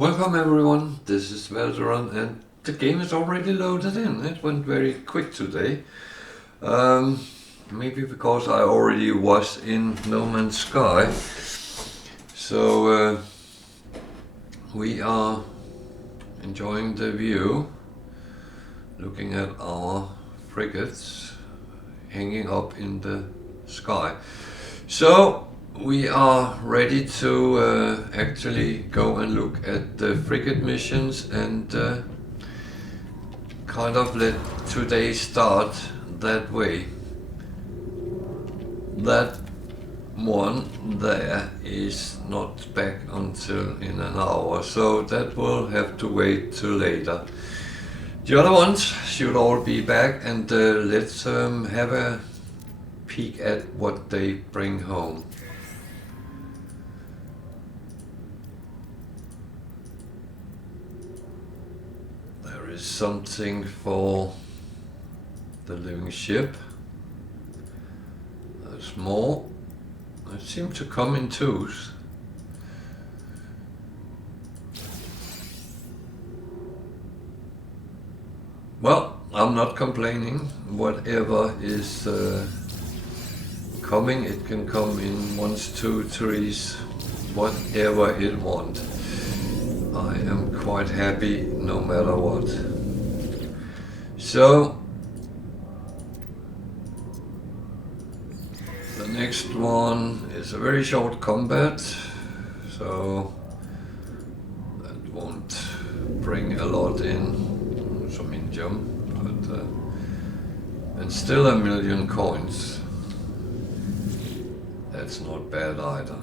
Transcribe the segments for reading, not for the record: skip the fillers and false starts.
Welcome everyone, this is Veteran and the game is already loaded in. It went very quick today. Maybe because I already was in No Man's Sky. So we are enjoying the view, looking at our frigates hanging up in the sky. So we are ready to actually go and look at the frigate missions and kind of let today start that way. That one there is not back until in an hour, so that will have to wait till later. The other ones should all be back, and let's have a peek at what they bring home. There is something for the living ship. There's more. They seem to come in twos. Well, I'm not complaining. Whatever is coming, it can come in ones, two, threes, whatever it wants. I am quite happy no matter what. So the next one is a very short combat, so that won't bring a lot in, some indium, but and still 1,000,000 coins. That's not bad either.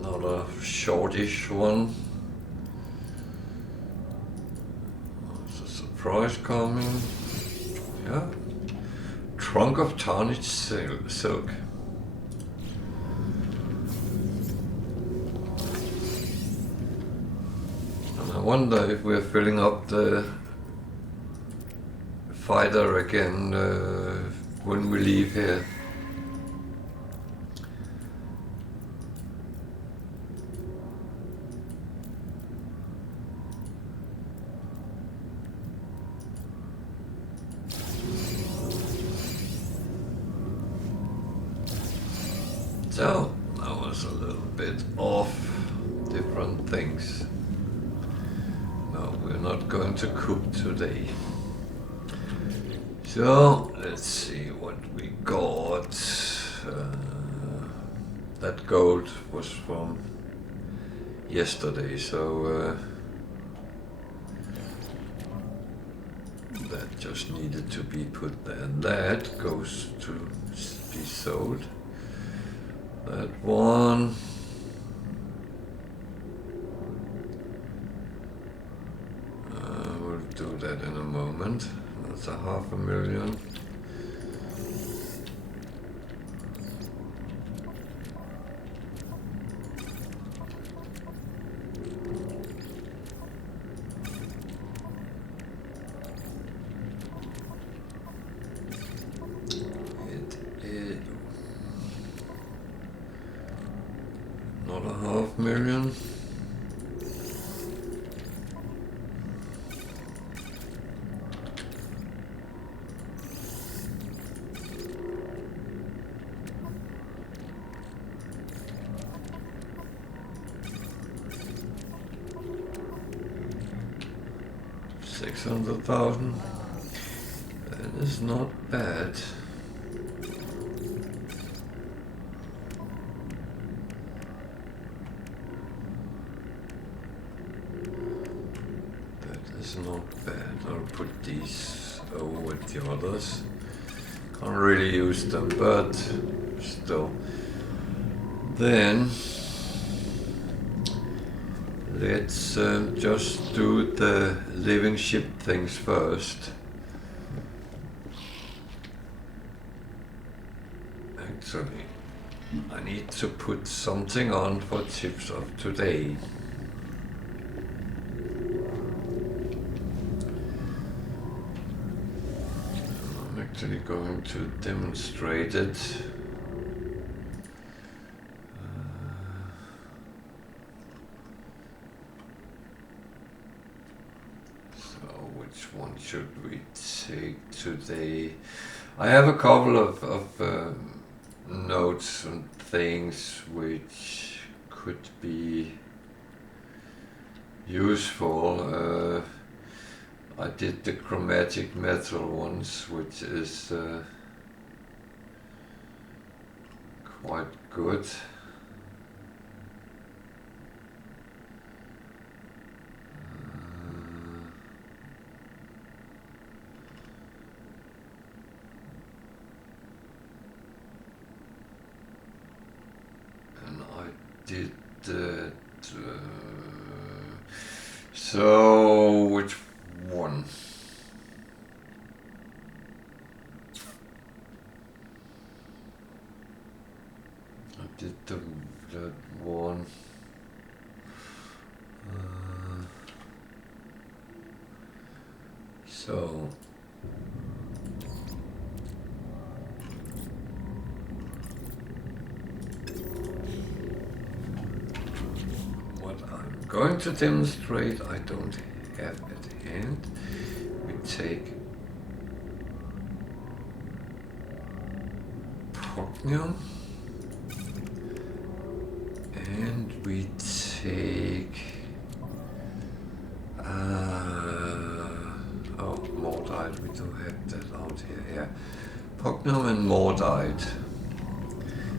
Another shortish one. There's a surprise coming. Yeah. Trunk of tarnished silk. And I wonder if we're filling up the fighter again when we leave here. So that was a little bit off, different things. No, we're not going to cook today. So let's see what we got. That gold was from yesterday, so that just needed to be put there. That goes to be sold. That one. We'll do that in a moment. That's a 500,000. Not a 500,000. $600,000. That is not bad. Not bad. I'll put these over the others. Can't really use them, but still. Then let's just do the living ship things first. Actually, I need to put something on for tips of today. Actually going to demonstrate it. should we take today? I have a couple of notes and things which could be useful. I did the chromatic metal ones, which is quite good. And I did that. So which one? I did that one. So what I'm going to demonstrate, I don't have at hand. We take Pognium and we take Mordite. We do have that out here. Yeah, Pognium and Mordite,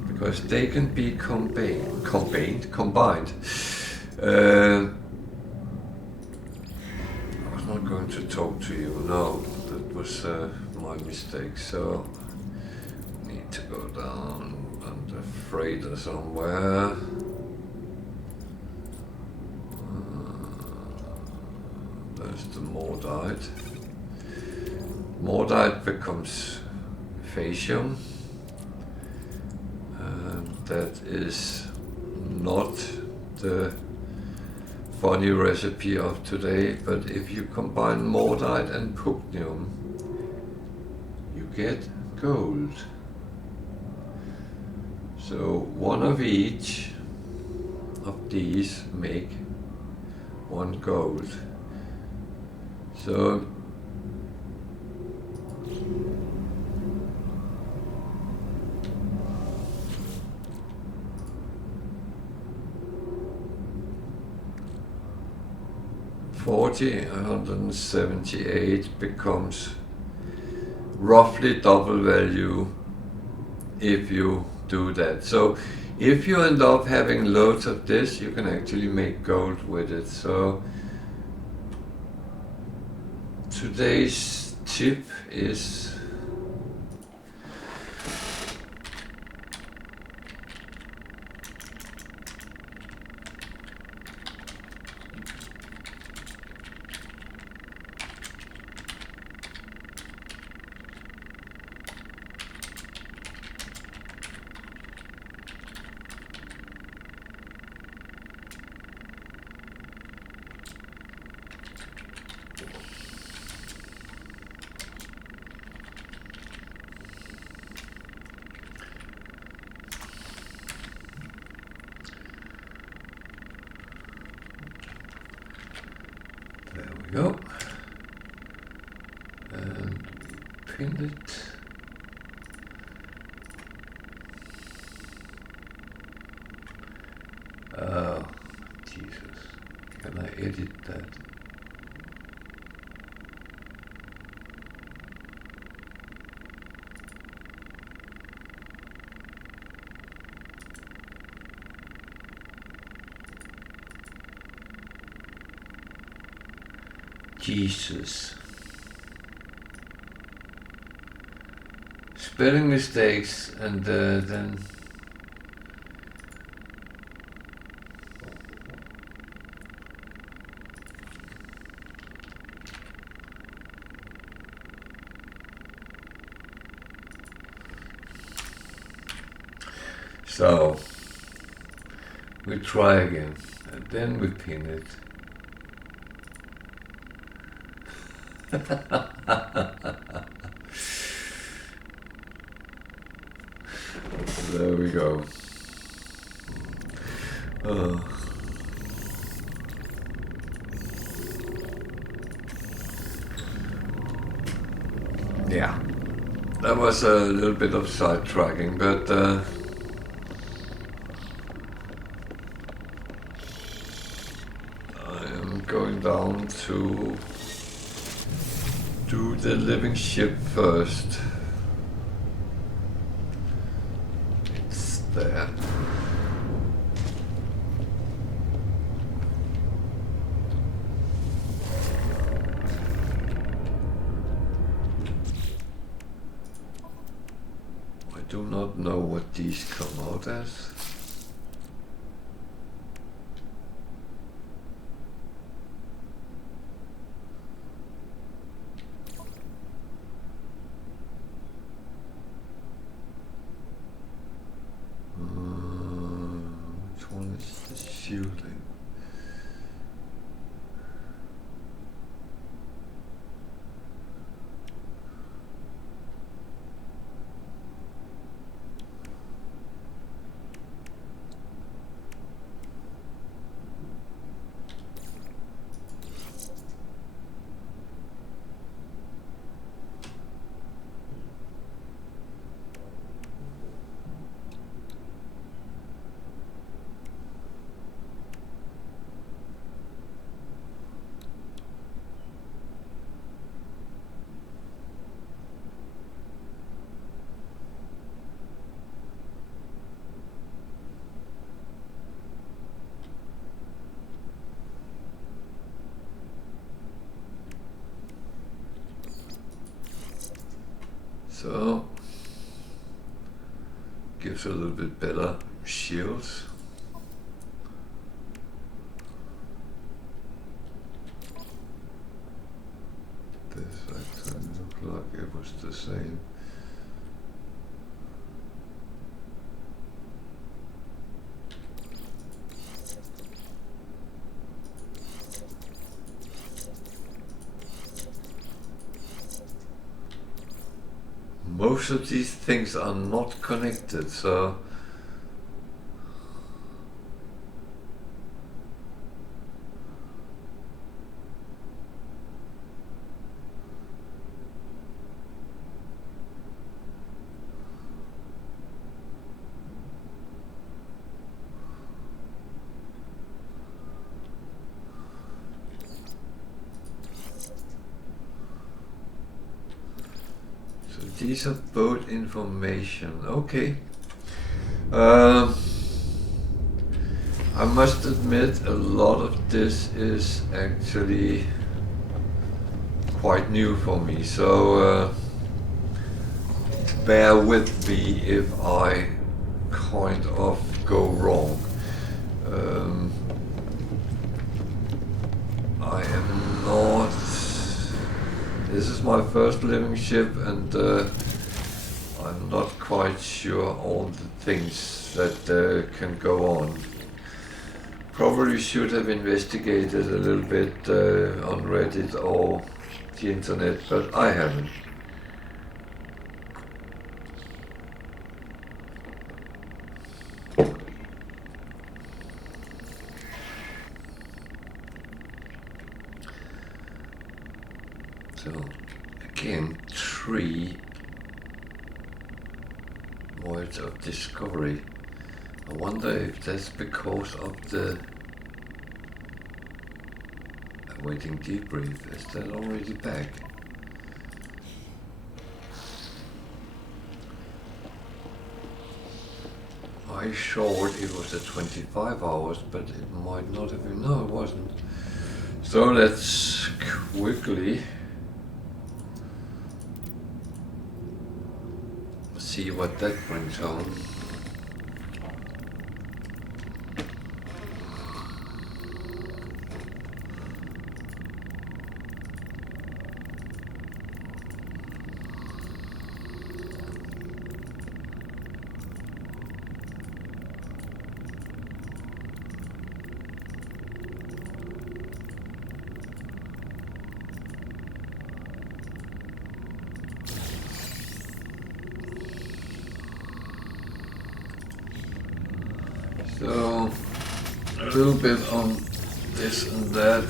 because they can be combined. I was not going to talk to you. No, that was my mistake. So need to go down under freighter somewhere. There's the Mordite. Mordite becomes Phasium. That is not the funny recipe of today, but if you combine Mordite and Pugnium, you get gold. So one of each of these make one gold. So $178 becomes roughly double value if you do that. So if you end up having loads of this, you can actually make gold with it. So today's tip is go and pin it. Oh, Jesus. Can I edit that? Jesus. Spelling mistakes and then so we try again and then we pin it. There we go. Yeah, that was a little bit of sidetracking, but I am going down to do the living ship first. It's there. I do not know what these come out as. Which one is the shielding? So, gives a little bit better shields. This actually looked like it was the same. Most of these things are not connected, so these are both information. Okay. I must admit a lot of this is actually quite new for me, so bear with me if I kind of go wrong. I am not. This is my first living ship, and I'm not quite sure all the things that can go on. Probably should have investigated a little bit on Reddit or the internet, but I haven't. So, again, 3 voids of discovery. I wonder if that's because of the awaiting debrief. Is that already back? I thought it was at 25 hours, but it might not have been. No, it wasn't. So let's quickly see what that brings home. So, a little bit on this and that.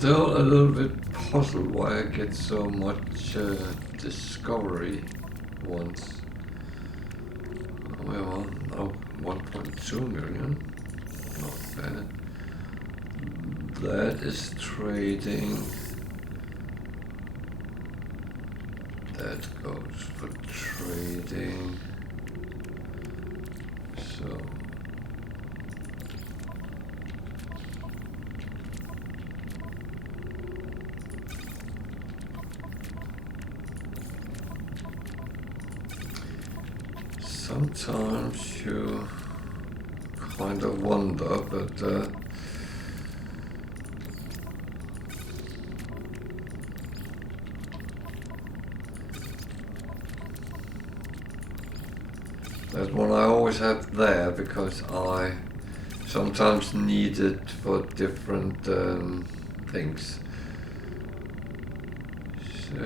still a little bit puzzled why I get so much discovery once. Well, now 1.2 million. Not bad. That is trading. That goes for trading. So sometimes you kind of wonder, but that one I always have there because I sometimes need it for different things. So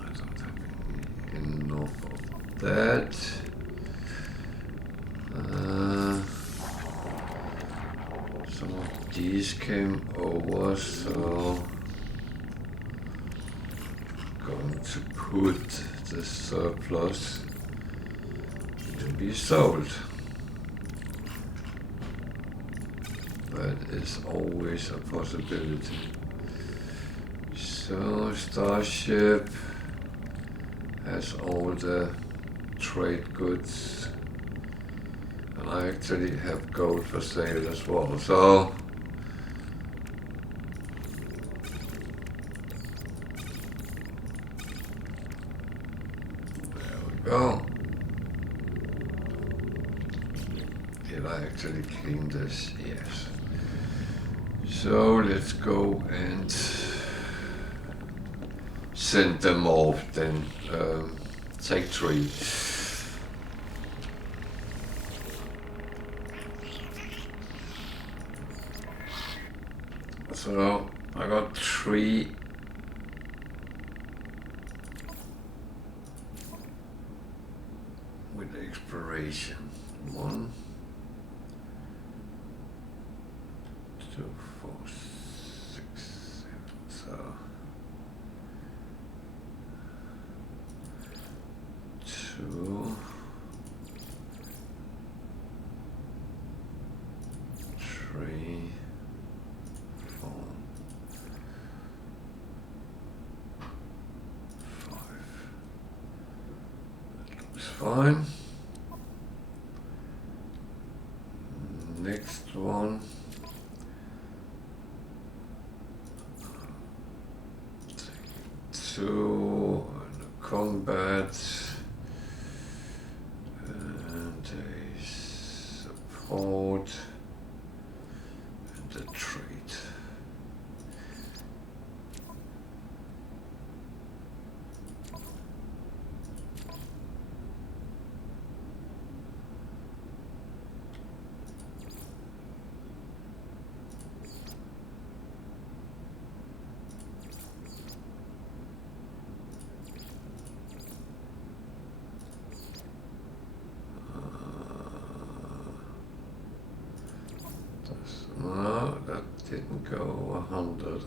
I don't have enough of that. Some of these came over, so I'm going to put the surplus to be sold. That is always a possibility. So Starship has all the trade goods, and I actually have gold for sale as well. So there we go. Did I actually clean this? Yes. So let's go and send them off then. Take 3. So I got 3 with exploration. 1, 2, 4, 6, 7. So 2, 3, 4, 5. That looks fine. Next one. 2 combat and a support and a trade. No, that didn't go 100.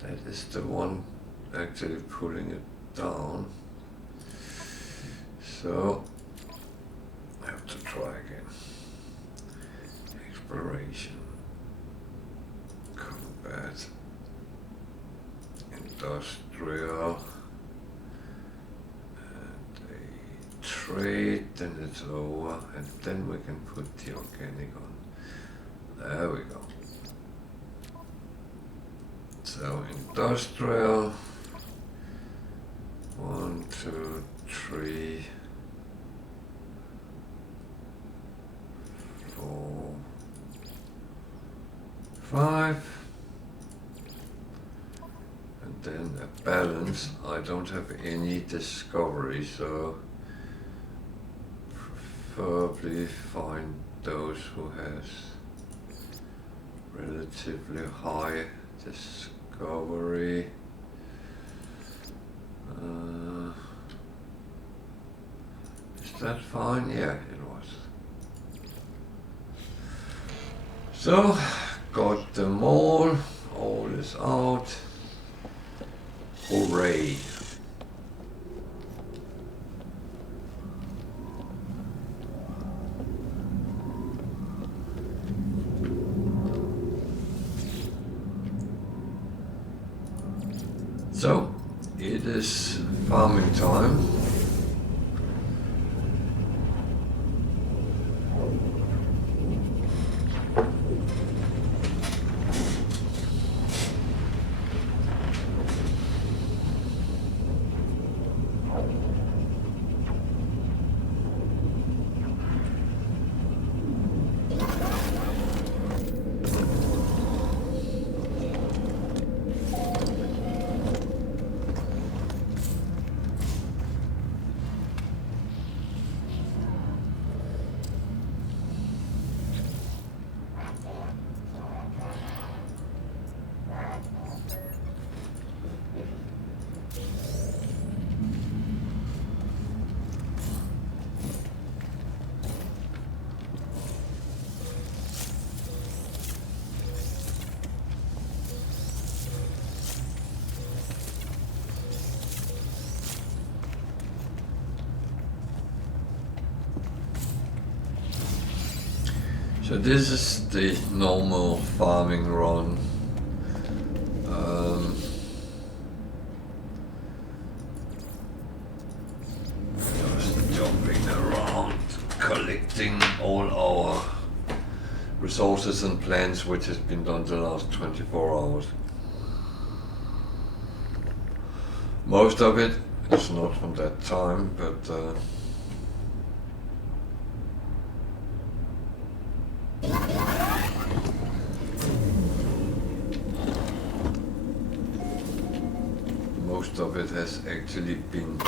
That is the one actually pulling it down. So I have to try again. Exploration, combat, industrial, and a trade, then it's over, and then we can put the organic on. There we go. So industrial, 1, 2, 3, 4, 5, and then a balance. I don't have any discovery, so preferably find those who has relatively high discovery. Is that fine? Yeah, it was. So, got them all is out. Hooray! So, it is farming time. So this is the normal farming run. Just jumping around, collecting all our resources and plants, which has been done the last 24 hours. Most of it is not from that time, but most of it has actually been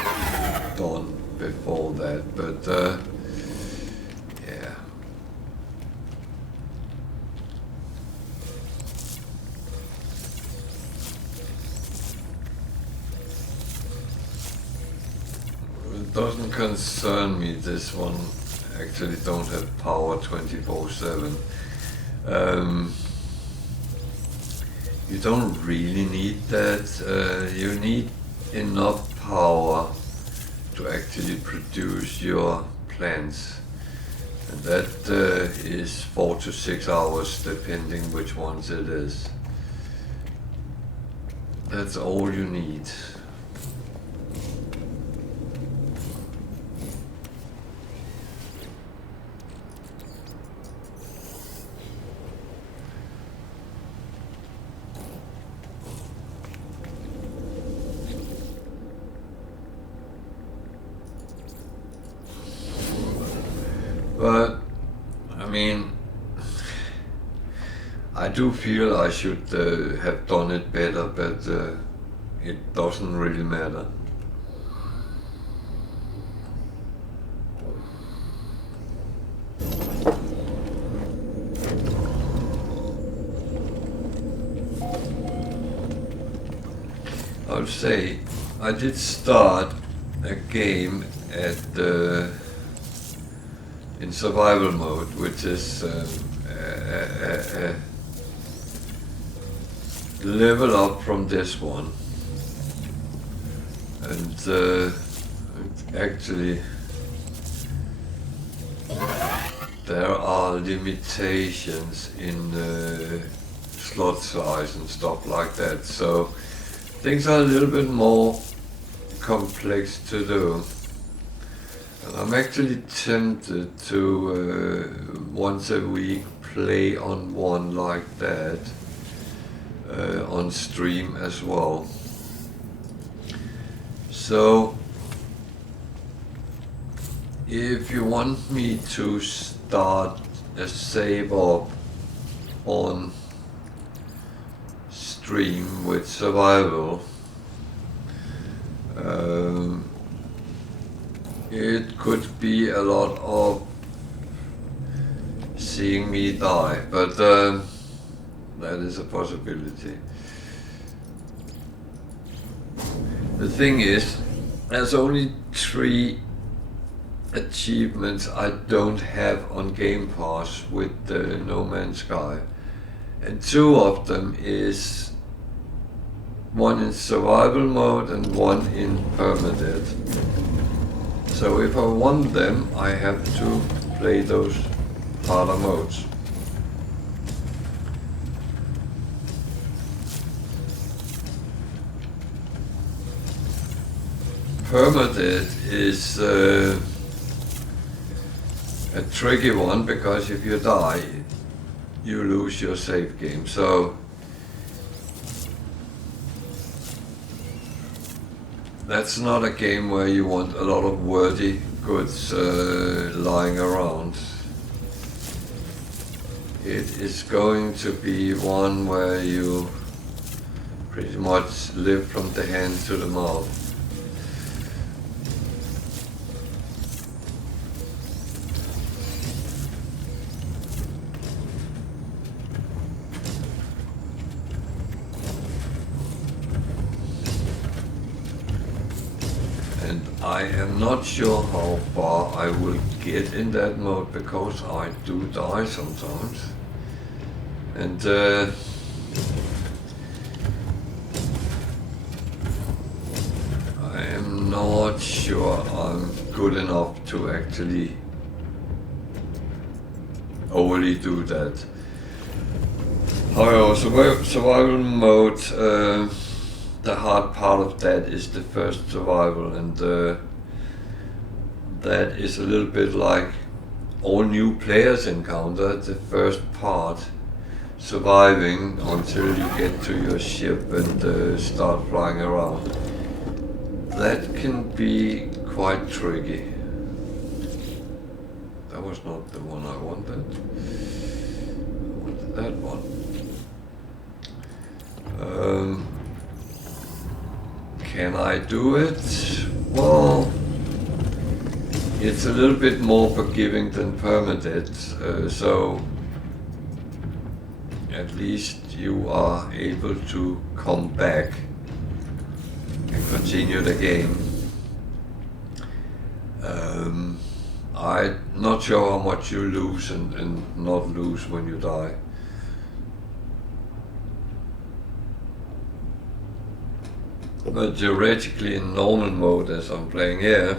done before that, but yeah. It doesn't concern me. This one actually don't have power 24/7. You don't really need that. You need enough power to actually produce your plants, and that is 4 to 6 hours depending which ones it is. That's all you need. But, I mean, I do feel I should have done it better, but it doesn't really matter. I'll say, I did start a game at in survival mode, which is level up from this one, and actually there are limitations in slot size and stuff like that, so things are a little bit more complex to do. And I'm actually tempted to once a week play on one like that on stream as well. So if you want me to start a save up on stream with survival, it could be a lot of seeing me die, but that is a possibility. The thing is, there's only 3 achievements I don't have on Game Pass with No Man's Sky. And two of them is one in survival mode and one in permadeath. So if I want them, I have to play those harder modes. Permadeath is a tricky one because if you die, you lose your save game. So that's not a game where you want a lot of worthy goods lying around. It is going to be one where you pretty much live from the hand to the mouth. I am not sure how far I will get in that mode because I do die sometimes. And I am not sure I'm good enough to actually overly do that. However, survival mode, the hard part of that is the first survival, and that is a little bit like all new players encounter. The first part, surviving until you get to your ship and start flying around. That can be quite tricky. That was not the one I wanted. I wanted that one. Can I do it? Well, it's a little bit more forgiving than permadeath, so at least you are able to come back and continue the game. I'm not sure how much you lose and not lose when you die. But theoretically, in normal mode, as I'm playing here,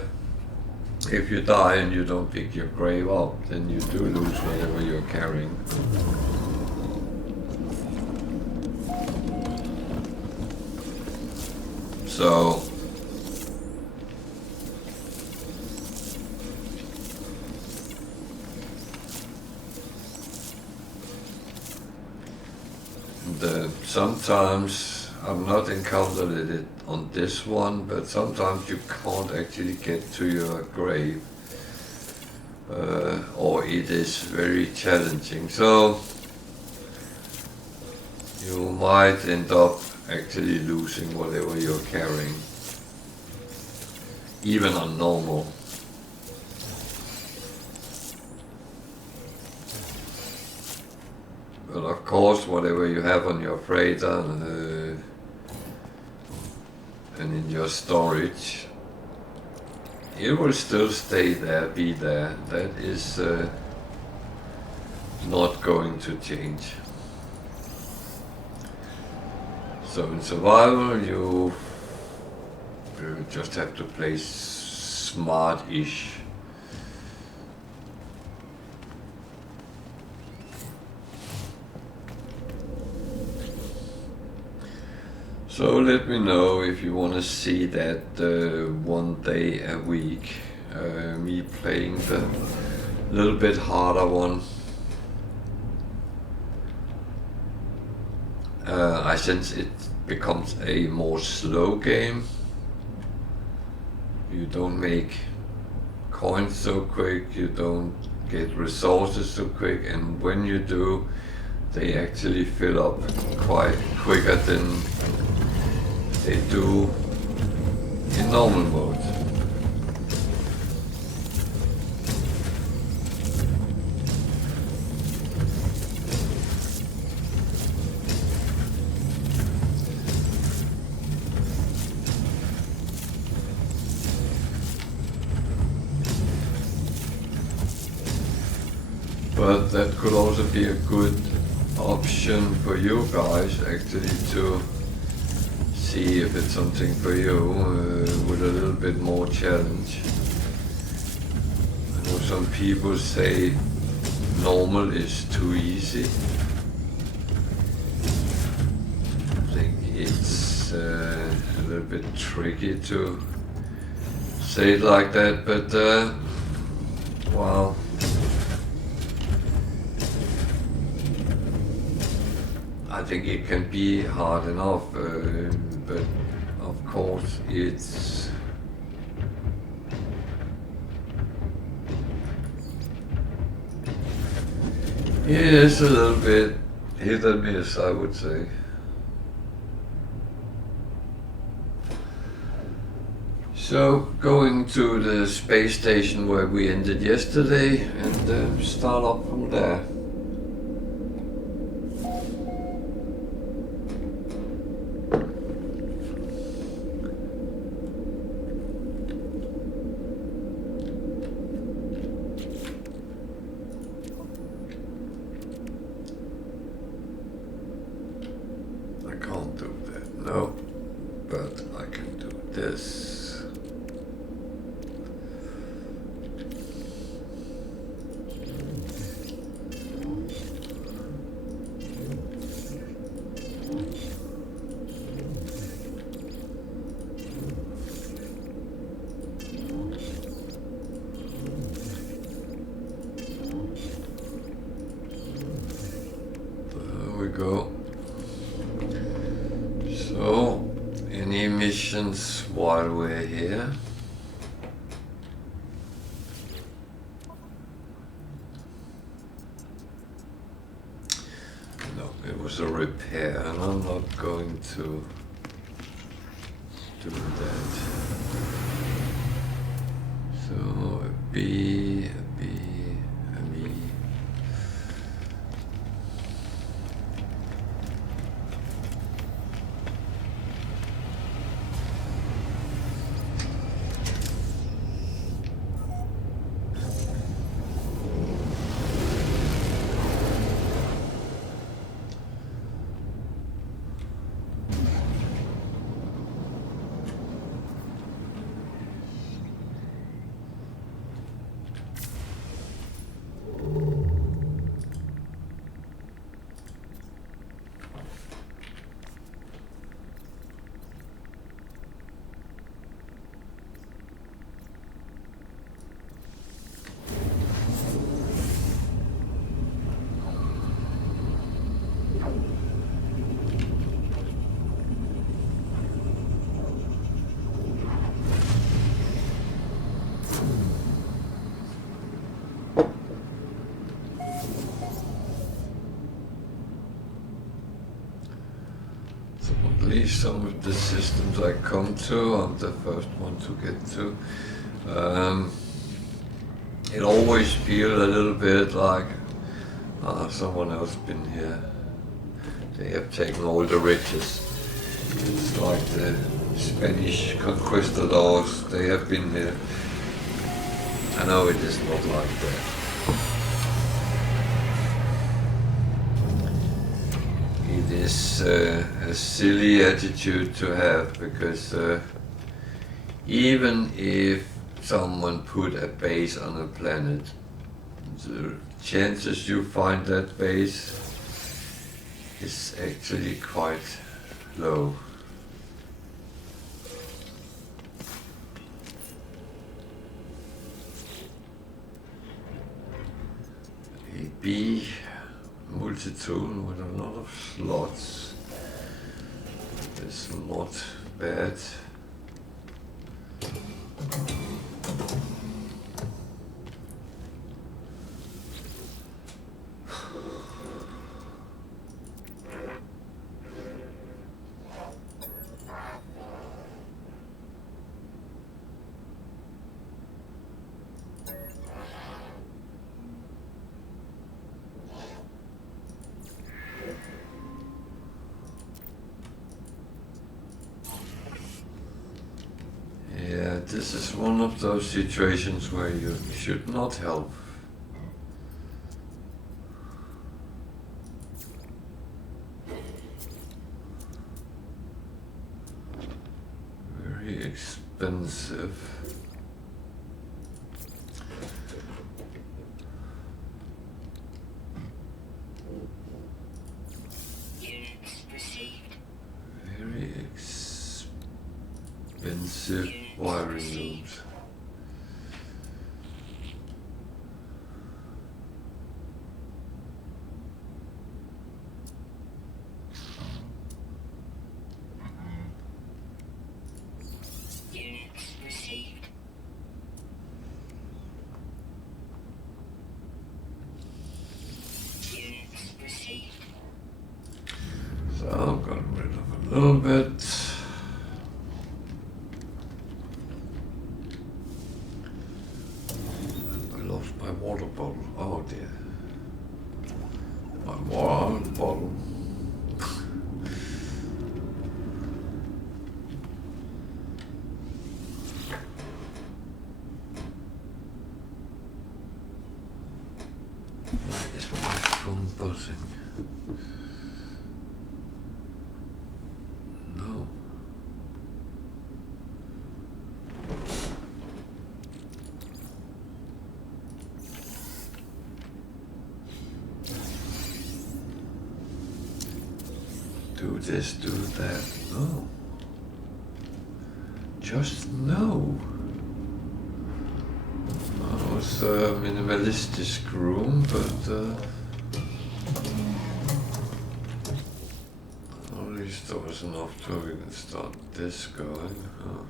if you die and you don't pick your grave up, then you do lose whatever you're carrying. So sometimes I've not encountered it on this one, but sometimes you can't actually get to your grave, or it is very challenging. So you might end up actually losing whatever you're carrying, even on normal. But of course, whatever you have on your freighter and in your storage, it will still stay there, be there. That is not going to change. So in survival, you just have to play smart-ish. So let me know if you want to see that one day a week, me playing the little bit harder one. I sense it becomes a more slow game. You don't make coins so quick, you don't get resources so quick, and when you do, they actually fill up quite quicker than they do in normal mode. But that could also be a good option for you guys actually to see if it's something for you with a little bit more challenge. I know some people say normal is too easy. I think it's a little bit tricky to say it like that, but well, I think it can be hard enough, but of course it is a little bit hit and miss, I would say. So going to the space station where we ended yesterday and start up from there. I can't do that, no, but I can do this. Go. So, any missions while we're here? No, it was a repair, and I'm not going to do that. So, a B, a B, a B. At least some of the systems I come to, I'm the first one to get to. It always feels a little bit like someone else been here. They have taken all the riches. It's like the Spanish conquistadors, they have been here. I know it is not like that. It is a silly attitude to have, because even if someone put a base on a planet, the chances you find that base is actually quite low. A B multi-tool with a lot of slots. It's not bad. This is one of those situations where you should not help. expensive. Very expensive wiring looms. So I've got rid of a little bit. I lost my water bottle. Oh dear. My water bottle. Why is my phone buzzing? No. Do this, do that. No. Just no. Oh, it's a minimalistic room, but at least there was enough to even start this going. Huh.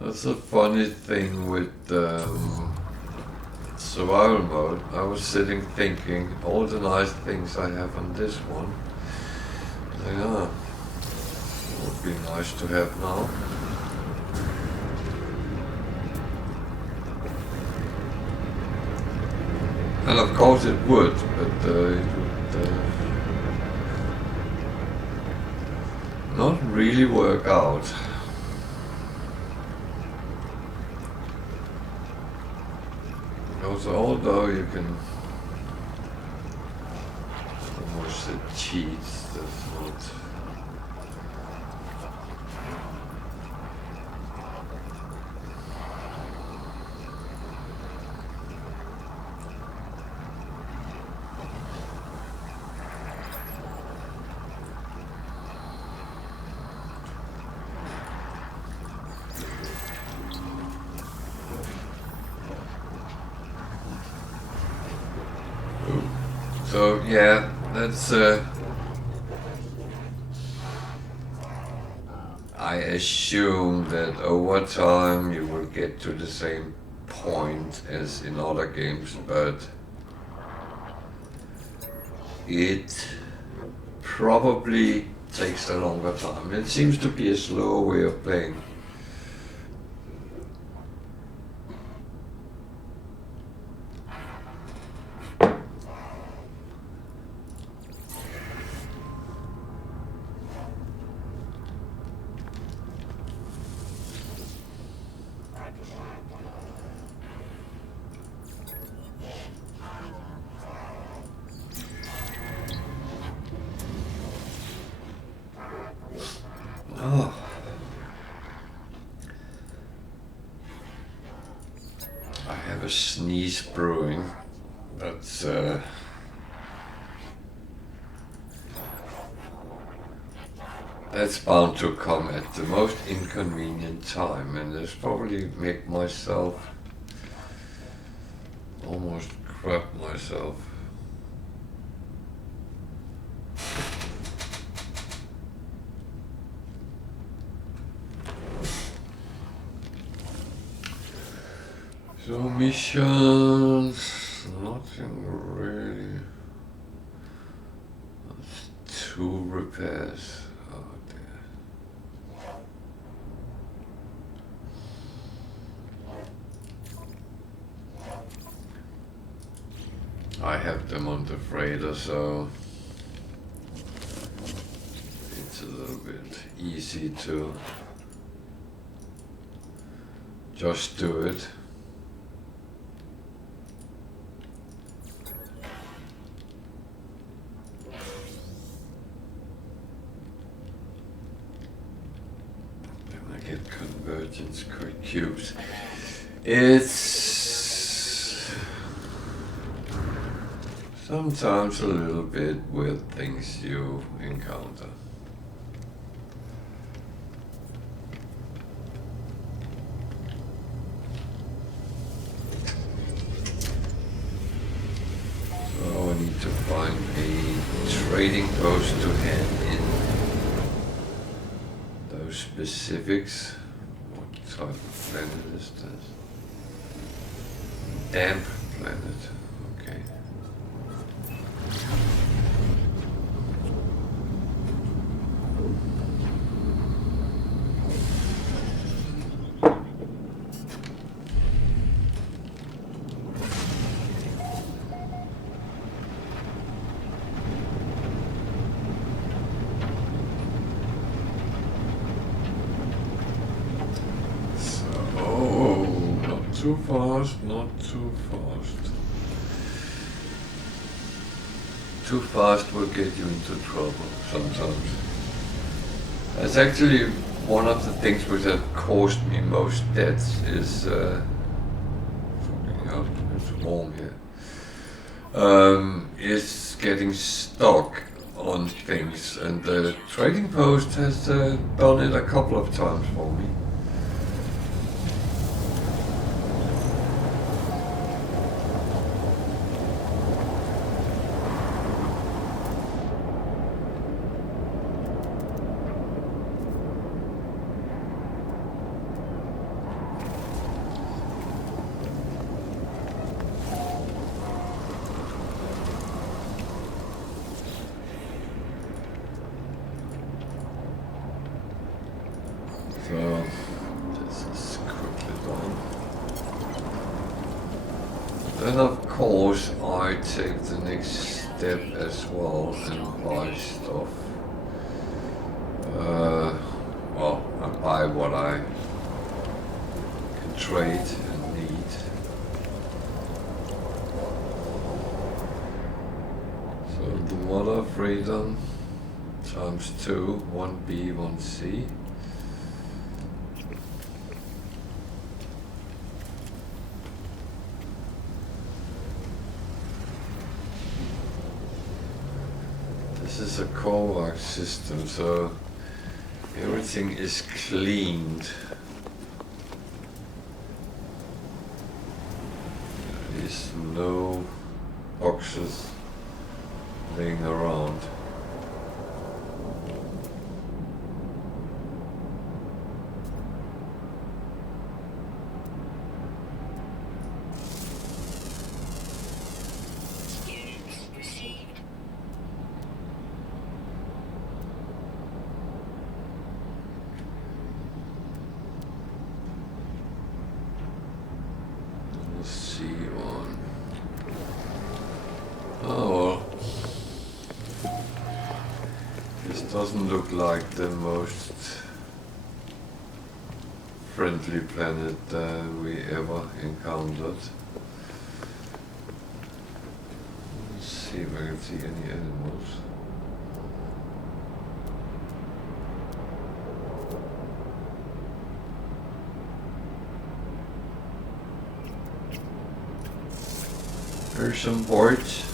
That's a funny thing with survival mode. I was sitting thinking all the nice things I have on this one. Yeah, would be nice to have now. And of course it would, but it would not really work out. Because although you can almost say cheats, that's not. So yeah, that's I assume that over time you will get to the same point as in other games, but it probably takes a longer time. It seems to be a slow way of playing. Oh. I have a sneeze brewing. That's bound to come at the most inconvenient time, and it's probably make myself almost crap myself. So missions, nothing really. That's 2 repairs. Oh dear. I have them on the freighter, so it's a little bit easy to just do it. convergence cubes. It's sometimes a little bit weird things you encounter. So I need to find a trading post to hand in those specifics. What type of planet is this? Damp planet. Okay. Too fast, not too fast. Too fast will get you into trouble sometimes. That's actually one of the things which has caused me most deaths is it's warm here. Is getting stuck on things, and the trading post has done it a couple of times for me. So this is quickly done. Then of course I take the next step as well and buy stuff. Well, I buy what I can trade and need. So the mother freedom times 2, 1B, 1C. This is a Kovac system, so everything is cleaned. There is no boxes laying around. Doesn't look like the most friendly planet we ever encountered. Let's see if I can see any animals. There's some birds.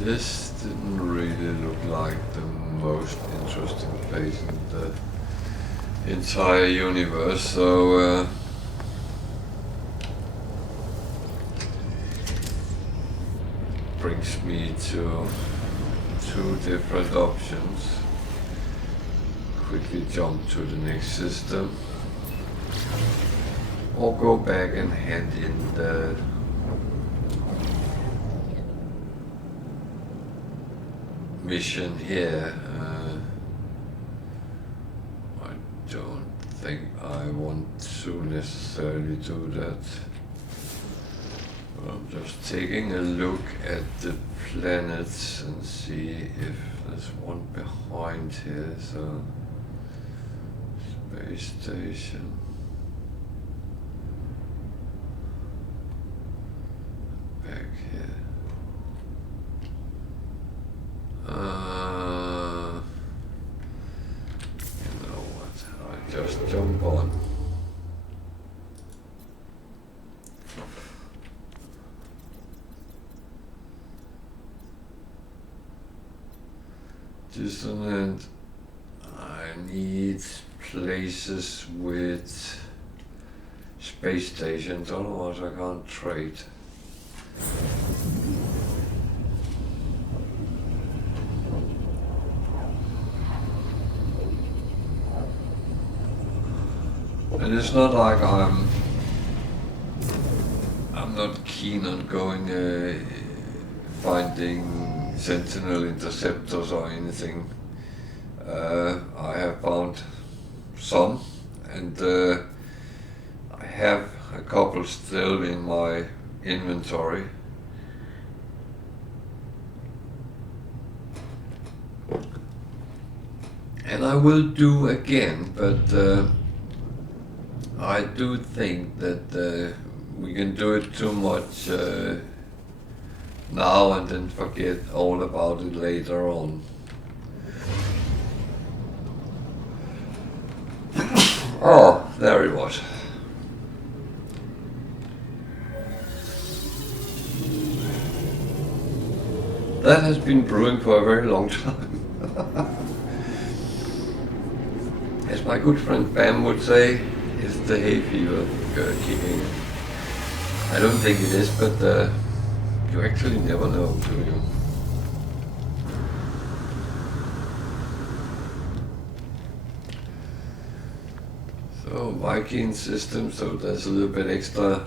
This didn't really look like the most interesting place in the entire universe, so brings me to 2 different options. Quickly jump to the next system, or go back and hand in the mission here. I don't think I want to necessarily do that. I'm just taking a look at the planets and see if there's one behind here. So, space station. dissonant. I need places with space stations, otherwise I can't trade. And it's not like I'm not keen on going finding sentinel interceptors or anything. I have found some, and I have a couple still in my inventory. And I will do again, but I do think that we can do it too much now and then forget all about it later on. Oh, there it was. That has been brewing for a very long time. As my good friend Bam would say, it's the hay fever kicking. I don't think it is, but you actually never know, do you? So Viking system, so there's a little bit extra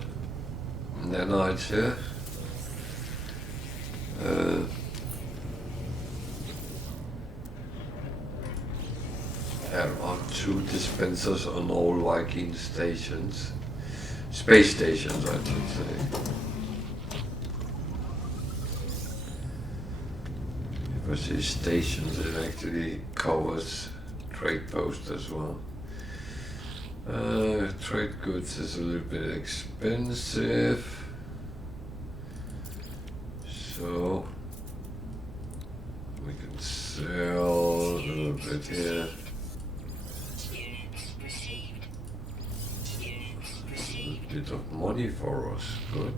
nanites here. There are 2 dispensers on all Viking stations. Space stations, I should say. If I say stations, it actually covers trade posts as well. Trade goods is a little bit expensive, so we can sell a little bit here. A bit of money for us, good.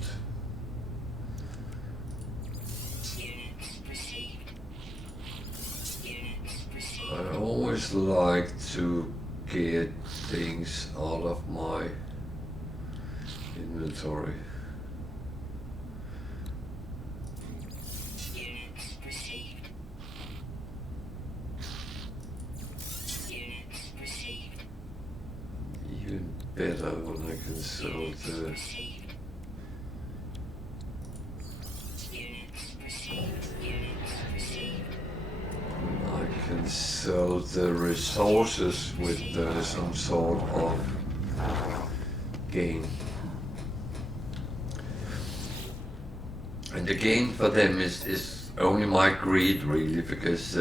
I always like to get things out of my inventory. Even better when I can sell the sell the resources with some sort of gain. And the gain for them is only my greed, really, because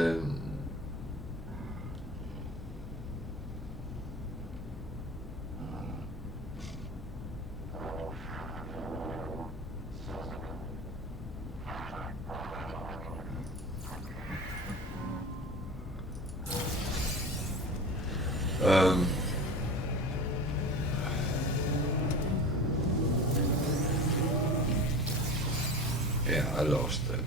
yeah, I lost it.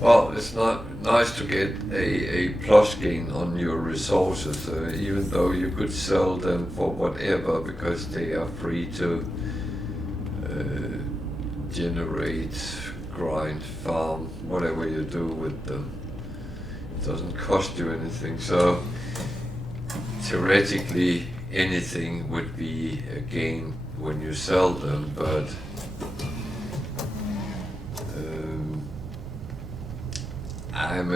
Well, it's not nice to get a plus gain on your resources, even though you could sell them for whatever, because they are free to generate, grind, farm, whatever you do with them. It doesn't cost you anything, so theoretically anything would be a gain when you sell them, but I'm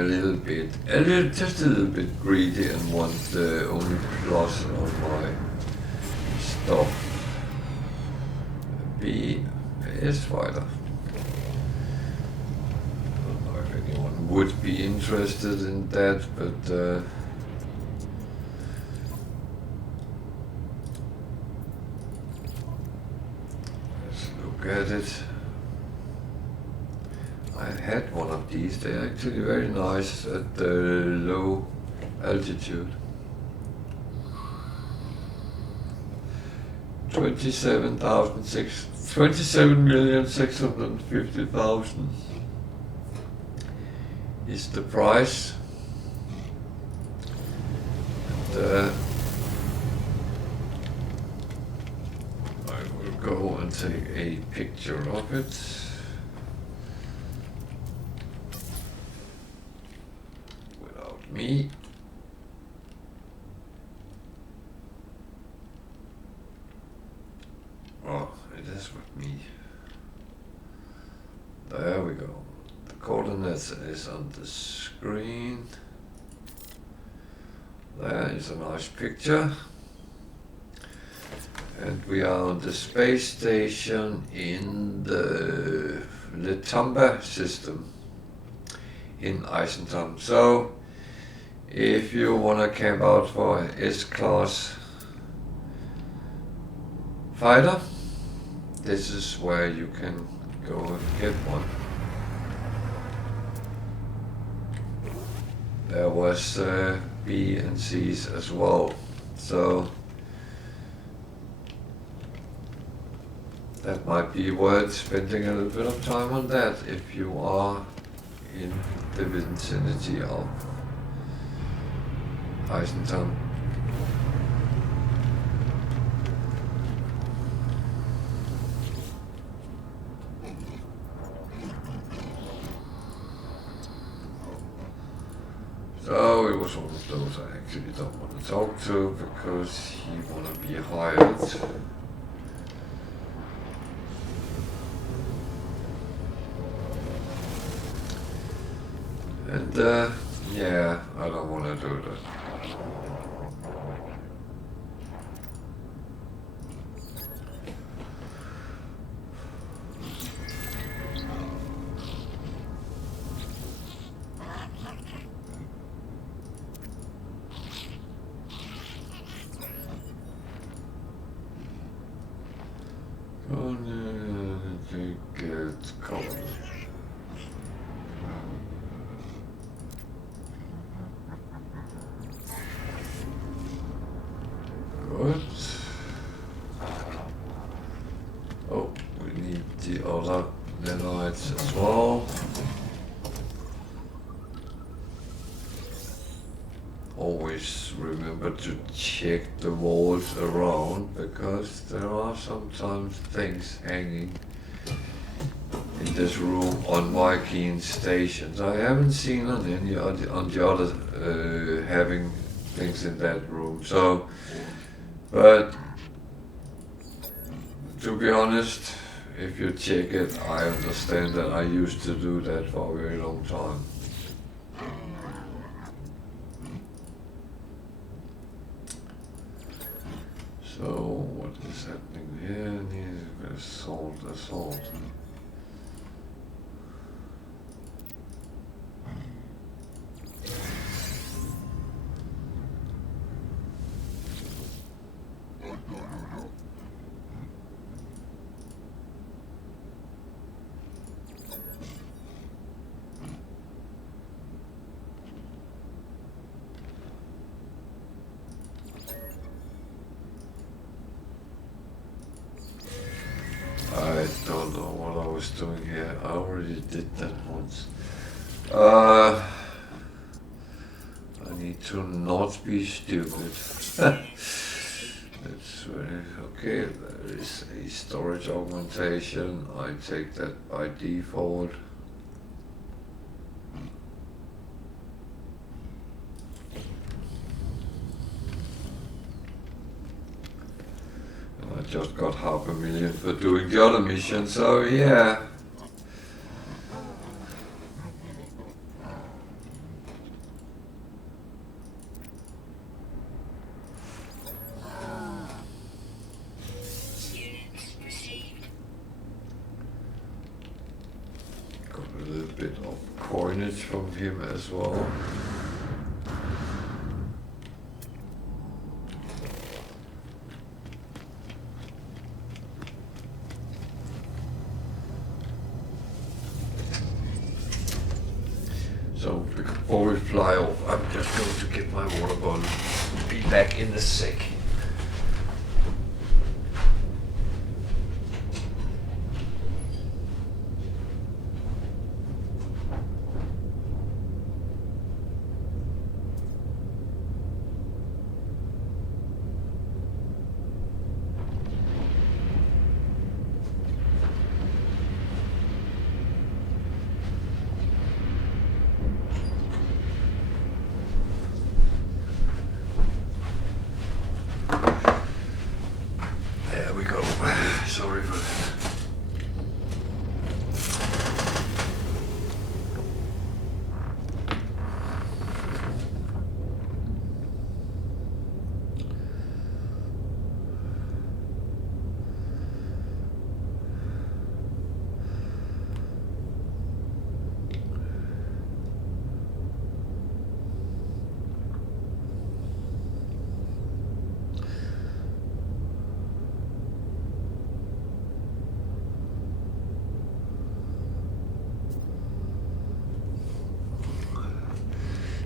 just a little bit greedy and want the only plus on my stuff be S-Fighter. I don't know if anyone would be interested in that, but let's look at it. I had one of these. They're actually very nice at the low altitude. 27,650,000 is the price. And, I will go and take a picture of it. Without me. Oh, it is with me. There we go. The coordinates is on the screen. There is a nice picture. And we are on the space station in the Eissentam system in Eissentam. So if you want to camp out for an S-class fighter, this is where you can go and get one. There was B and C's as well, so that might be worth spending a little bit of time on that if you are in the vicinity of Eissentam. So it was one of those I actually don't want to talk to because he want to be hired. And yeah, I don't want to do that. Oh, we need the other nanites as well. Always remember to check the walls around because there are sometimes things hanging in this room on Viking stations. I haven't seen on any on the other having things in that room. So, but to be honest, if you check it, I understand that I used to do that for a very long time. So what is happening here? Need assault. I don't know what I was doing here. I already did that once. I need to not be stupid. That's very okay. There is a storage augmentation. I take that by default. I just got 500,000 for doing the other mission, so yeah. Got a little bit of coinage from him as well. So before we fly off, I'm just going to get my water bottle. Be back in a sec.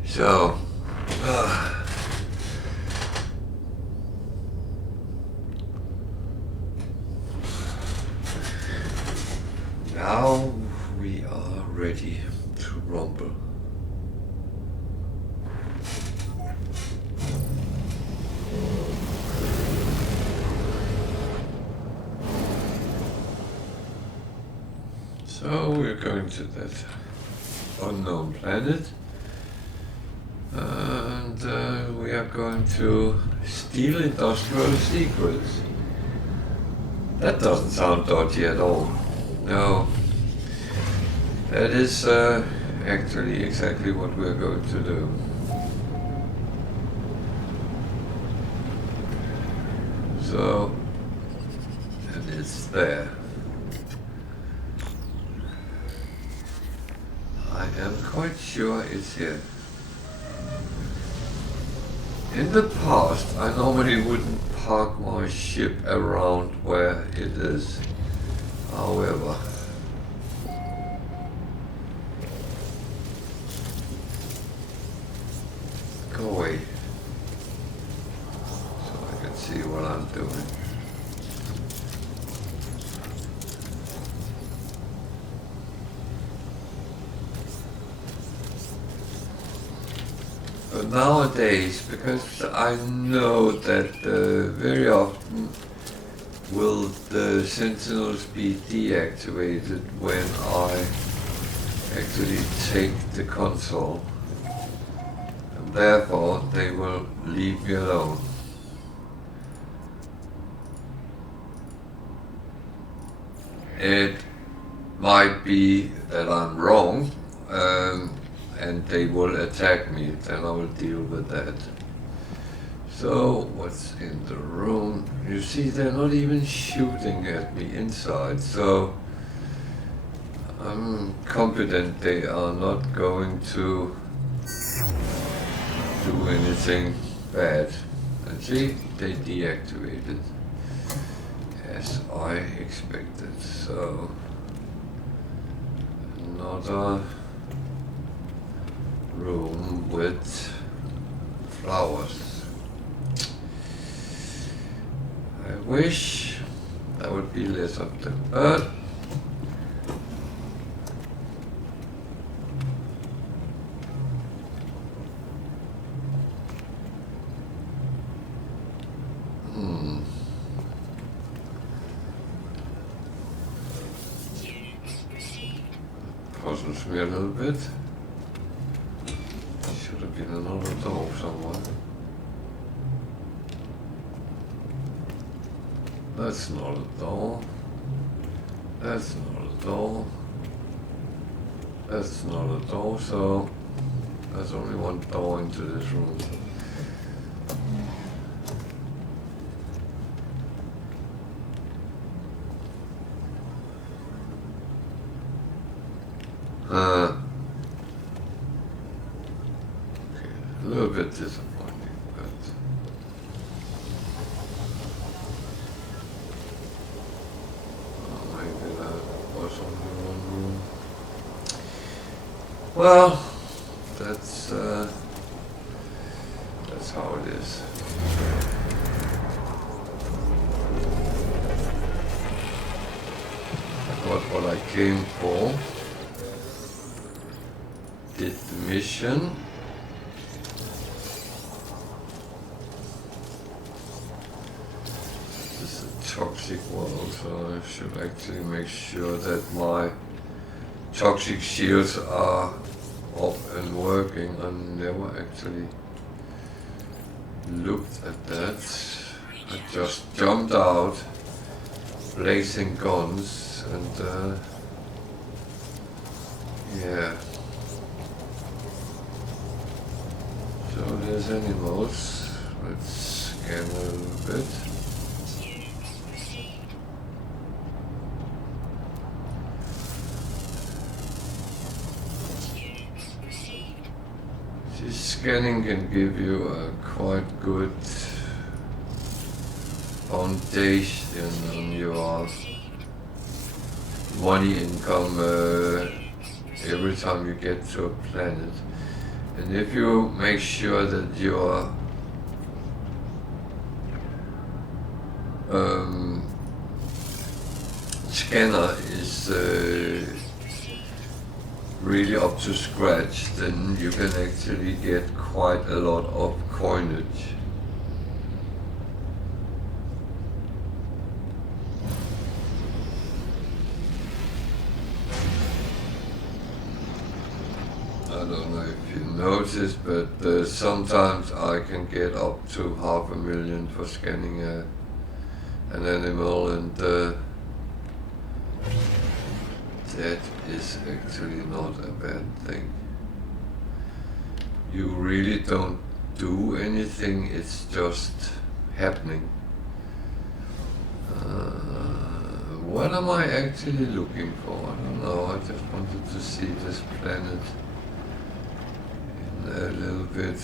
So, now we are ready to rumble. So we're going to that unknown planet, and we are going to steal industrial secrets. That doesn't sound dodgy at all. No, that is actually exactly what we're going to do. So, and it's there. I am quite sure it's here. In the past, I normally wouldn't park my ship around where it is. However, go away so I can see what I'm doing. But nowadays, because I know that very often will the sentinels be deactivated when I actually take the console, and therefore they will leave me alone. It might be that I'm wrong, and they will attack me, then I will deal with that. So, what's in the room? You see, they're not even shooting at me inside, so I'm confident they are not going to do anything bad. And see, they deactivated, as I expected. So, another room with flowers. I wish that would be less of them, but puzzles me a little bit. Should have been another door somewhere. That's not a door. That's not a door. That's not a door, so there's only one door into this room. Okay, a little bit disappointing, but maybe that was only one room. Well, that's how it is. I got what I came for. Did the mission. This is a toxic world, so I should actually make sure that my toxic shields are up and working. I never actually looked at that. I just jumped out, blazing guns, and yeah. So there's animals. Let's scan a little bit. See, scanning can give you a quite good foundation on your money income every time you get to a planet. And if you make sure that your scanner is really up to scratch, then you can actually get quite a lot of coinage. I don't know if you noticed, but sometimes I can get up to 500,000 for scanning an animal, and that is actually not a bad thing. You really don't do anything, it's just happening. What am I actually looking for? I don't know, I just wanted to see this planet in a little bit.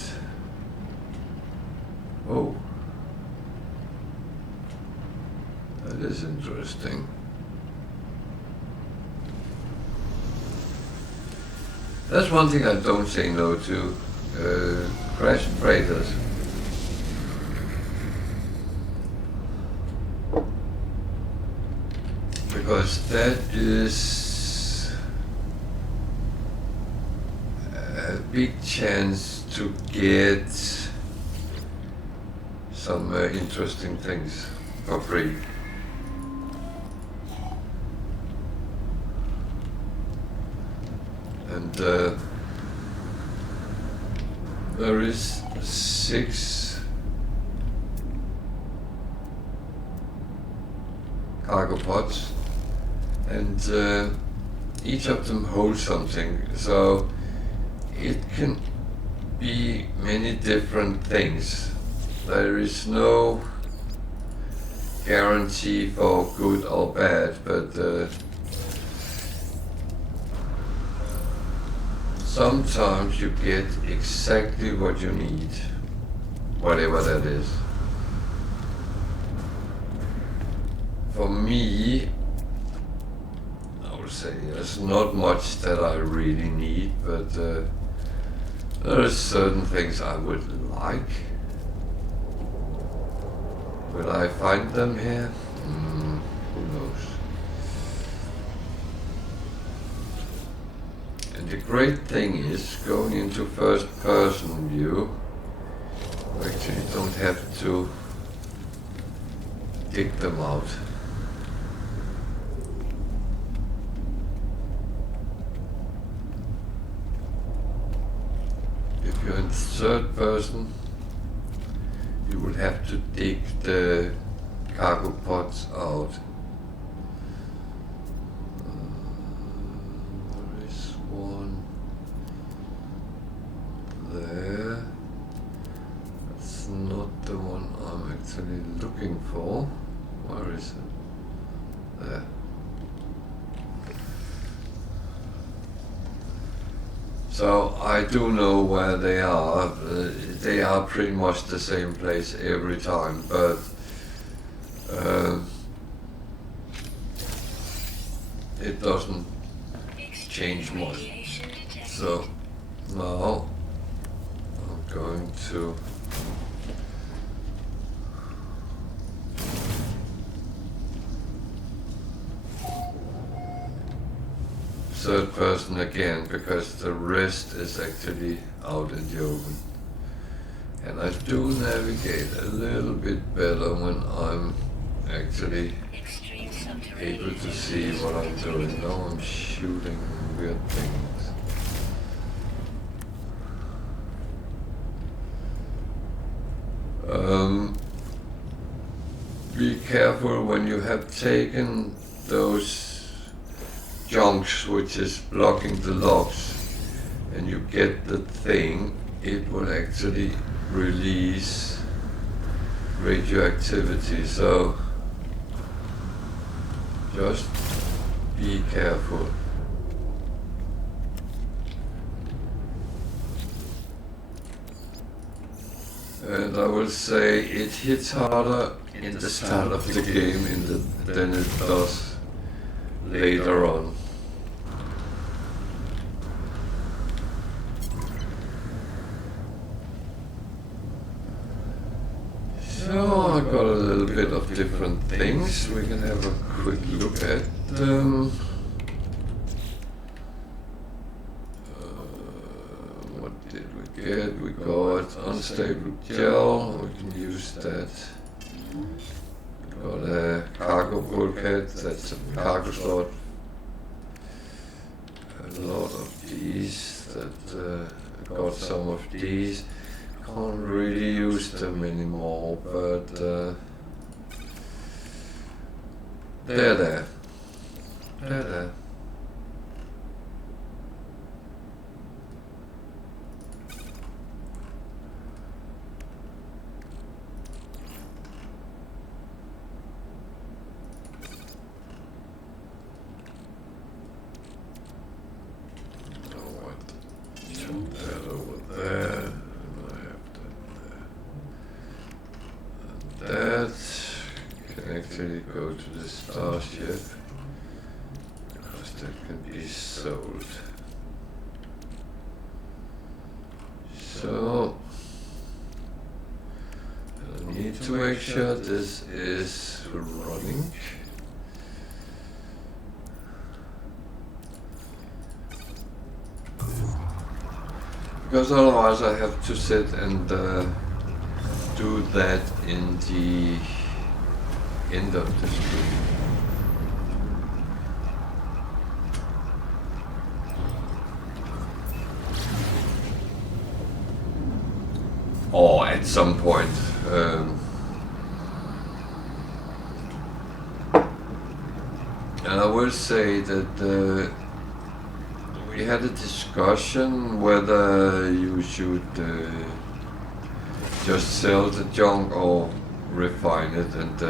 Oh, that is interesting. That's one thing I don't say no to, crash freighters. Because that is a big chance to get some interesting things for free. And there is 6 cargo pods, and each of them holds something, so it can be many different things. There is no guarantee for good or bad, but sometimes you get exactly what you need, whatever that is. For me, I would say there's not much that I really need, but there are certain things I would like. Will I find them here? Who knows? And the great thing is, going into first person view, you actually don't have to dig them out. If you're in third person, you will have to dig the cargo pods out. There is one there. That's not the one I'm actually looking for. Where is it? There. So I do know where they are. They are pretty much the same place every time, but it doesn't change much. So now I'm going to third person again, because the rest is actually out in the open. And I do navigate a little bit better when I'm actually able to see what I'm doing. Now I'm shooting weird things. Be careful when you have taken those junks which is blocking the locks and you get the thing, it will actually release radioactivity, so just be careful. And I will say it hits harder in the start of the game than it does later on. So I got a little bit of different things we can have a quick look at. What did we get? We got unstable gel, we can use that. We got a cargo bulkhead, that's a cargo slot. A lot of these, that got some of these. Can't really use them anymore, but they're there. They're there. Go to the starship because that can be sold. So I need to make sure this is running. Because otherwise I have to sit and do that in the end of the stream. Or at some point. And I will say that we had a discussion whether you should just sell the junk or refine it, and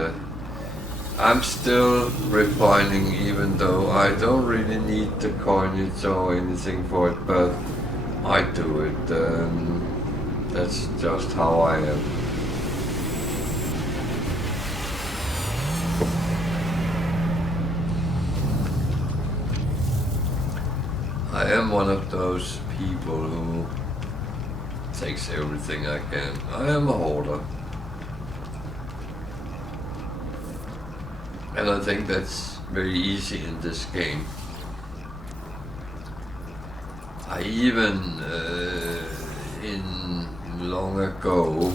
I'm still refining, even though I don't really need the coinage or anything for it, but I do it. That's just how I am. I am one of those people who takes everything I can. I am a hoarder. And I think that's very easy in this game. I even, in long ago,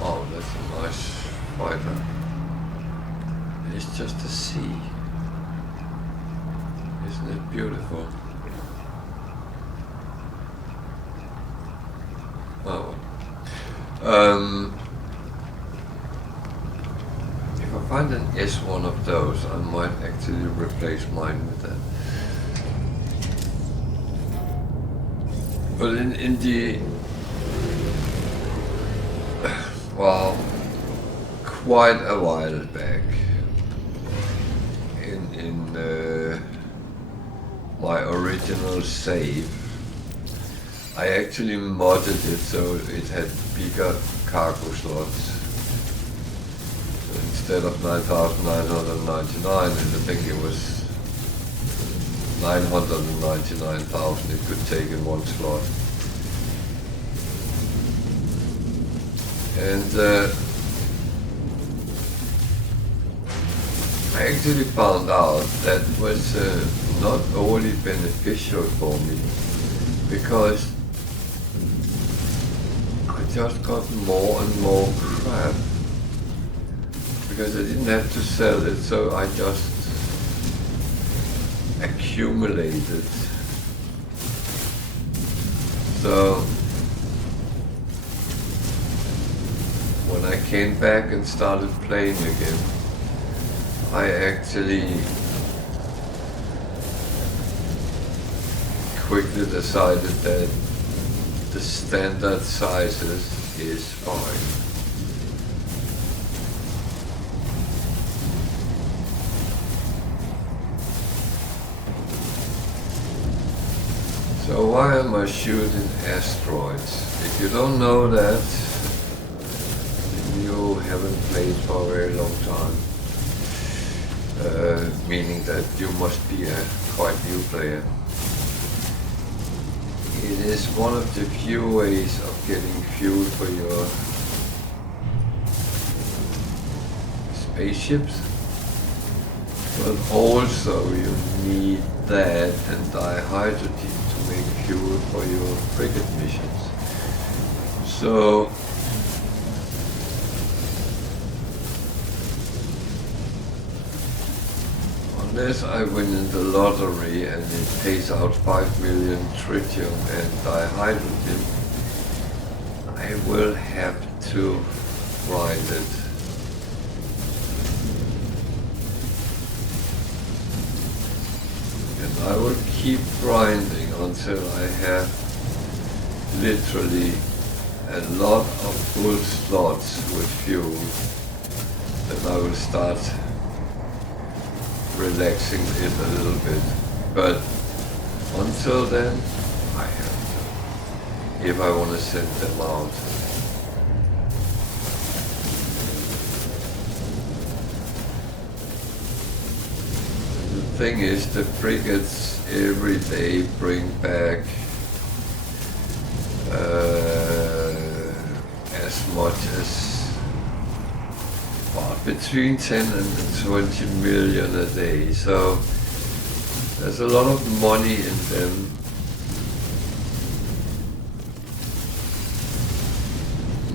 oh, that's a nice fighter. It's just a sea. Isn't it beautiful? Oh well. If I find an S1 of those, I might actually replace mine with that. But in the well, quite a while back, in my original save, I actually modded it so it had bigger cargo slots. So instead of 9,999, I think it was 999,000 it could take in one slot. And I actually found out that was not only beneficial for me, because I just got more and more crap, because I didn't have to sell it, so I just accumulated. So when I came back and started playing again, I actually quickly decided that the standard sizes is fine. So why am I shooting asteroids? If you don't know that, then you haven't played for a very long time. Meaning that you must be a quite new player. is one of the few ways of getting fuel for your spaceships, but also you need that and dihydrogen to make fuel for your frigate missions. So unless I win in the lottery and it pays out 5 million tritium and dihydrogen, I will have to grind it. And I will keep grinding until I have literally a lot of full slots with fuel. Then I will start relaxing it a little bit. But until then, I have to, if I want to send them out. The thing is, the frigates every day bring back as much as between 10 and 20 million a day. So there's a lot of money in them.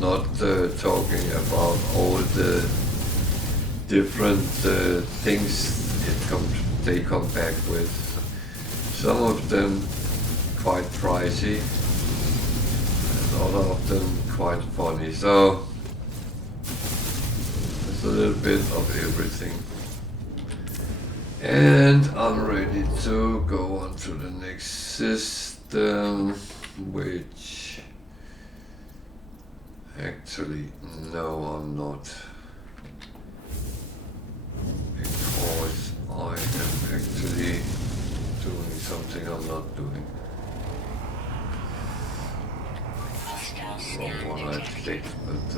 Not talking about all the different things they come back with. Some of them quite pricey, and other of them quite funny. So there's a little bit of everything. And I'm ready to go on to the next system, which actually, no, I'm not. Because I am actually doing something I'm not doing. Wrong one I clicked, but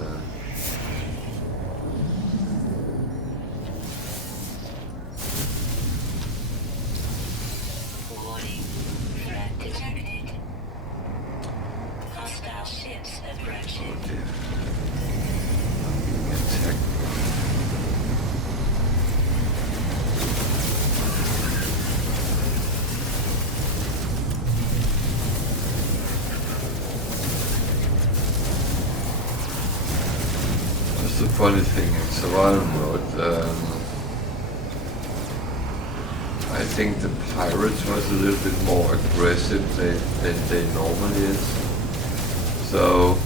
warning, threat detected. Hostile ships approaching. oh dear. I'm being attacked. That's the funny thing in survival mode. I think the pirates was a little bit more aggressive than they normally is. So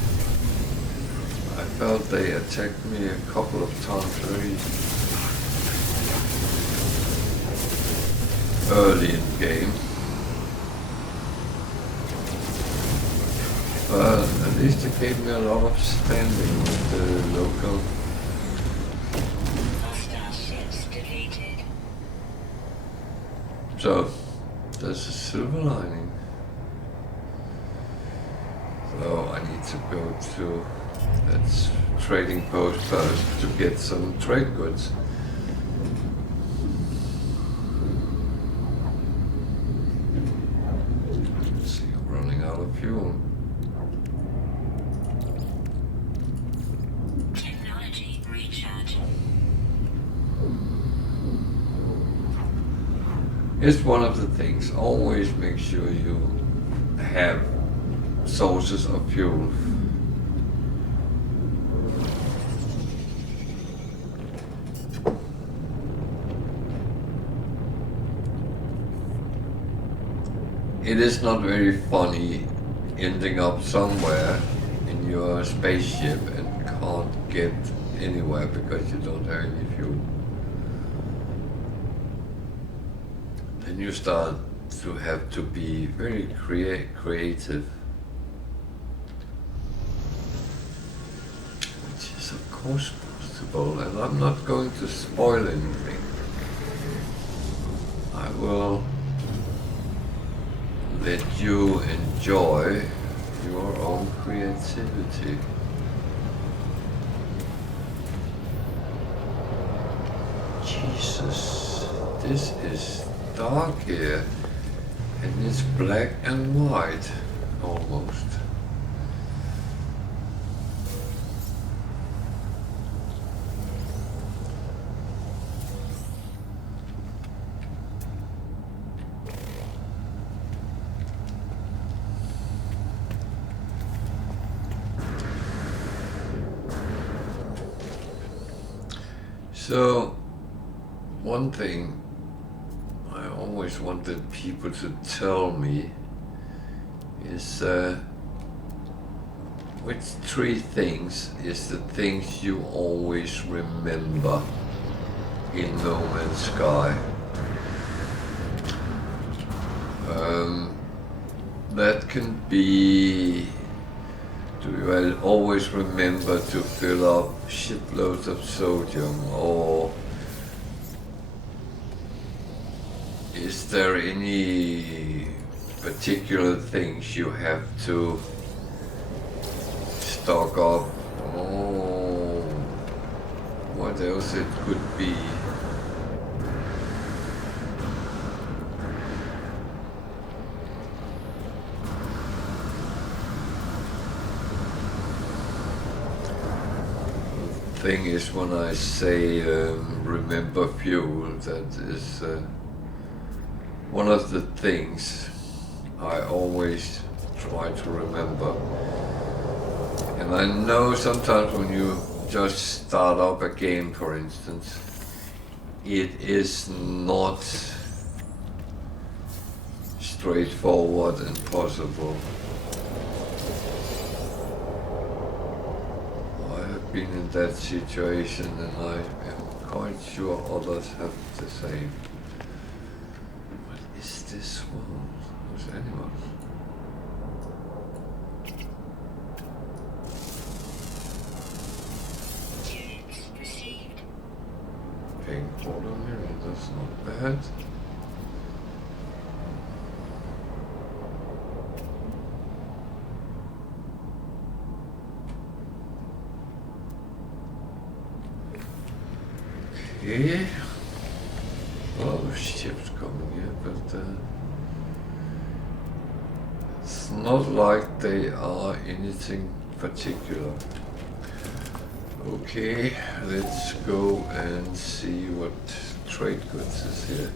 I felt they attacked me a couple of times very early in the game. But at least it gave me a lot of standing with the local. Hostile ships defeated. So there's a silver lining. So I need to go to that trading post first to get some trade goods. Let's see, I'm running out of fuel. Technology recharge. It's one of the things. Always make sure you have sources of fuel. It is not very funny ending up somewhere in your spaceship and can't get anywhere because you don't have any fuel. Then you start to have to be very creative. Which is of course possible, and I'm not going to spoil anything. I will let you enjoy your own creativity. Jesus, this is dark here, and it's black and white. almost. So, one thing I always wanted people to tell me is which three things is the things you always remember in No Man's Sky. That can be, do you always remember to fill up shitloads of sodium, or is there any particular things you have to stock up? Oh, what else it could be? Thing is, when I say remember fuel, that is one of the things I always try to remember. And I know sometimes when you just start up a game, for instance, it is not straightforward and possible. Been in that situation, and I am quite sure others have the same. What is this one? Who's animals? Units received. Pink water mirror, that's not bad. Okay. A lot of ships coming here, but it's not like they are anything particular. Okay, let's go and see what trade goods is here.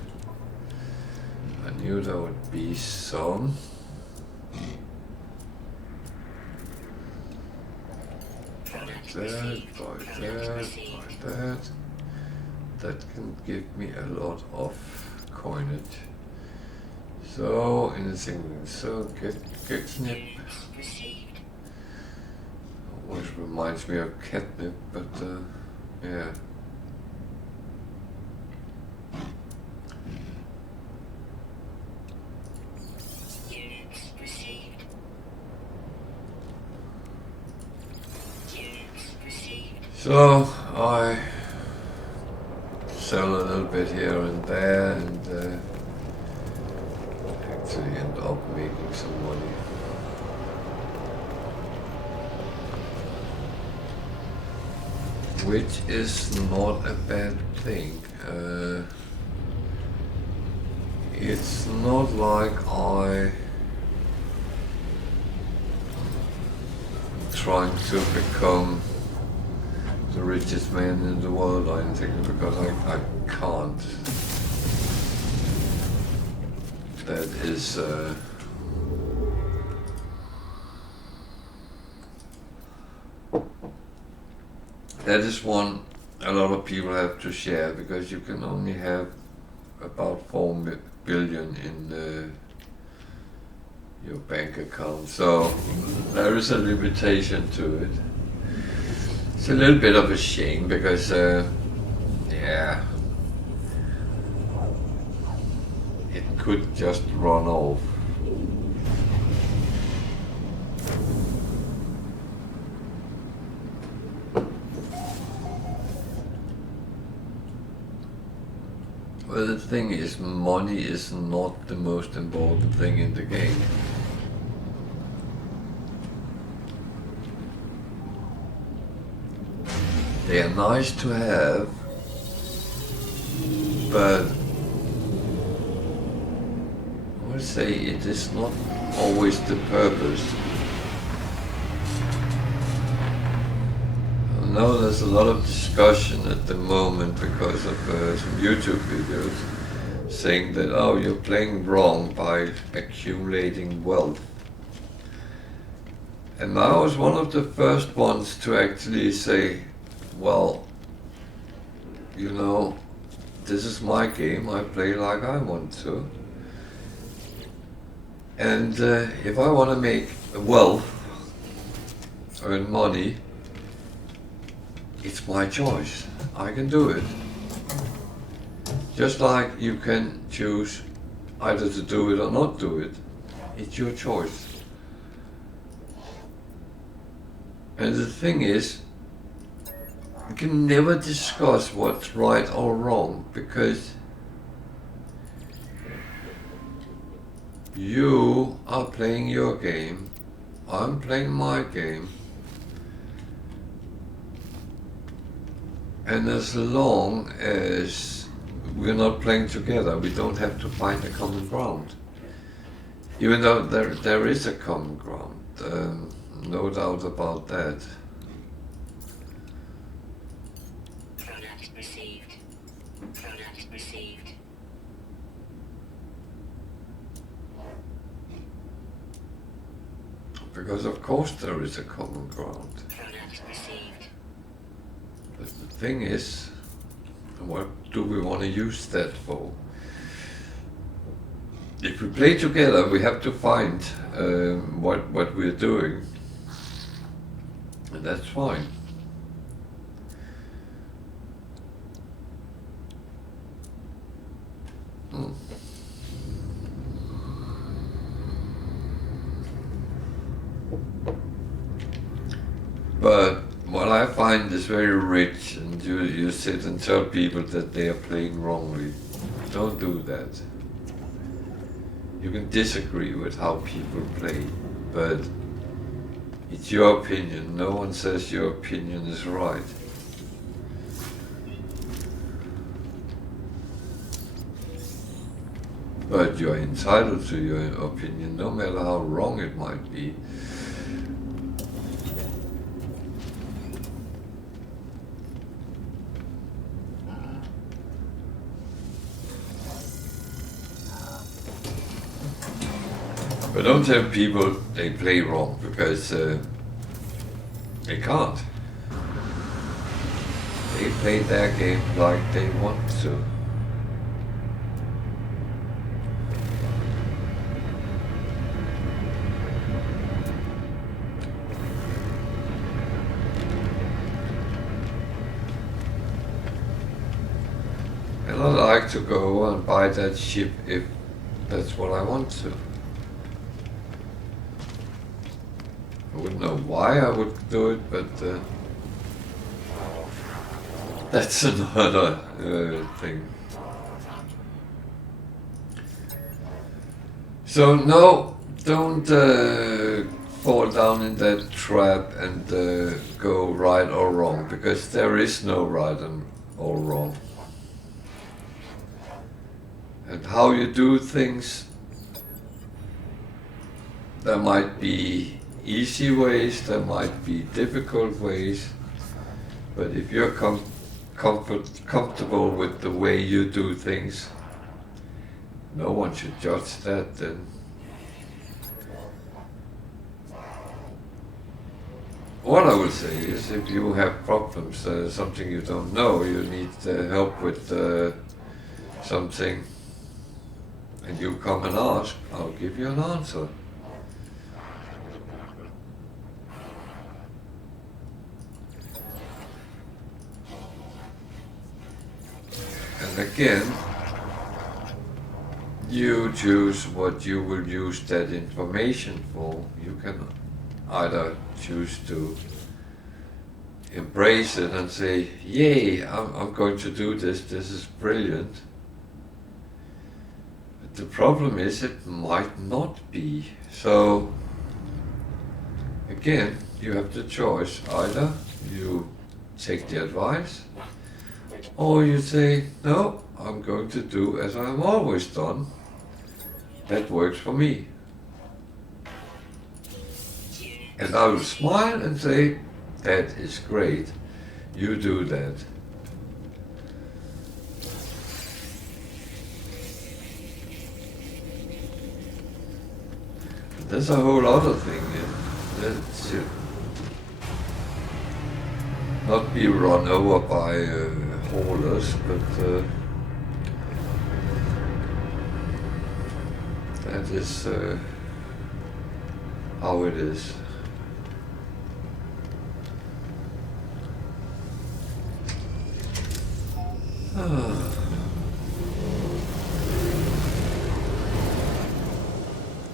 I knew there would be some. Buy that, buy that. That can give me a lot of coinage. So, anything, so get snip. Always reminds me of catnip, but yeah. Units received. Units received. So, I sell a little bit here and there, and actually end up making some money. Which is not a bad thing. It's not like I'm trying to become the richest man in the world or anything, because I can't. That is that is one a lot of people have to share, because you can only have about 4 billion in your bank account, so there is a limitation to it. It's a little bit of a shame, because yeah, it could just run off. Well, the thing is, money is not the most important thing in the game. They are nice to have, but I would say it is not always the purpose. I know there's a lot of discussion at the moment because of some YouTube videos saying that, oh, you're playing wrong by accumulating wealth. And I was one of the first ones to actually say, well, you know, this is my game, I play like I want to. And if I want to make wealth, earn money, it's my choice. I can do it. Just like you can choose either to do it or not do it. It's your choice. And the thing is, you can never discuss what's right or wrong because you are playing your game, I'm playing my game, and as long as we're not playing together, we don't have to find a common ground. Even though there is a common ground, no doubt about that. Product received. Product received. Because of course there is a common ground. Product received. But the thing is, what do we want to use that for? If we play together, we have to find what we're doing, and that's fine. But what I find is very rich, and you sit and tell people that they are playing wrongly. Don't do that. You can disagree with how people play, but it's your opinion. No one says your opinion is right. But you're entitled to your opinion, no matter how wrong it might be. But don't tell people they play wrong, because they can't. They play their game like they want to. And I like to go and buy that ship if that's what I want to. I wouldn't know why I would do it, but that's another thing. So no, don't fall down in that trap and go right or wrong, because there is no right and or wrong. And how you do things, there might be easy ways, there might be difficult ways, but if you're comfortable with the way you do things, no one should judge that then. What I would say is, if you have problems, something you don't know, you need help with something, and you come and ask, I'll give you an answer. And again, you choose what you will use that information for. You can either choose to embrace it and say, yay, I'm going to do this, this is brilliant. But the problem is it might not be. So again, you have the choice. Either you take the advice, or you say, no, I'm going to do as I've always done. That works for me. And I will smile and say, that is great, you do that. There's a whole other thing that should not be run over by haulers, but that is how it is.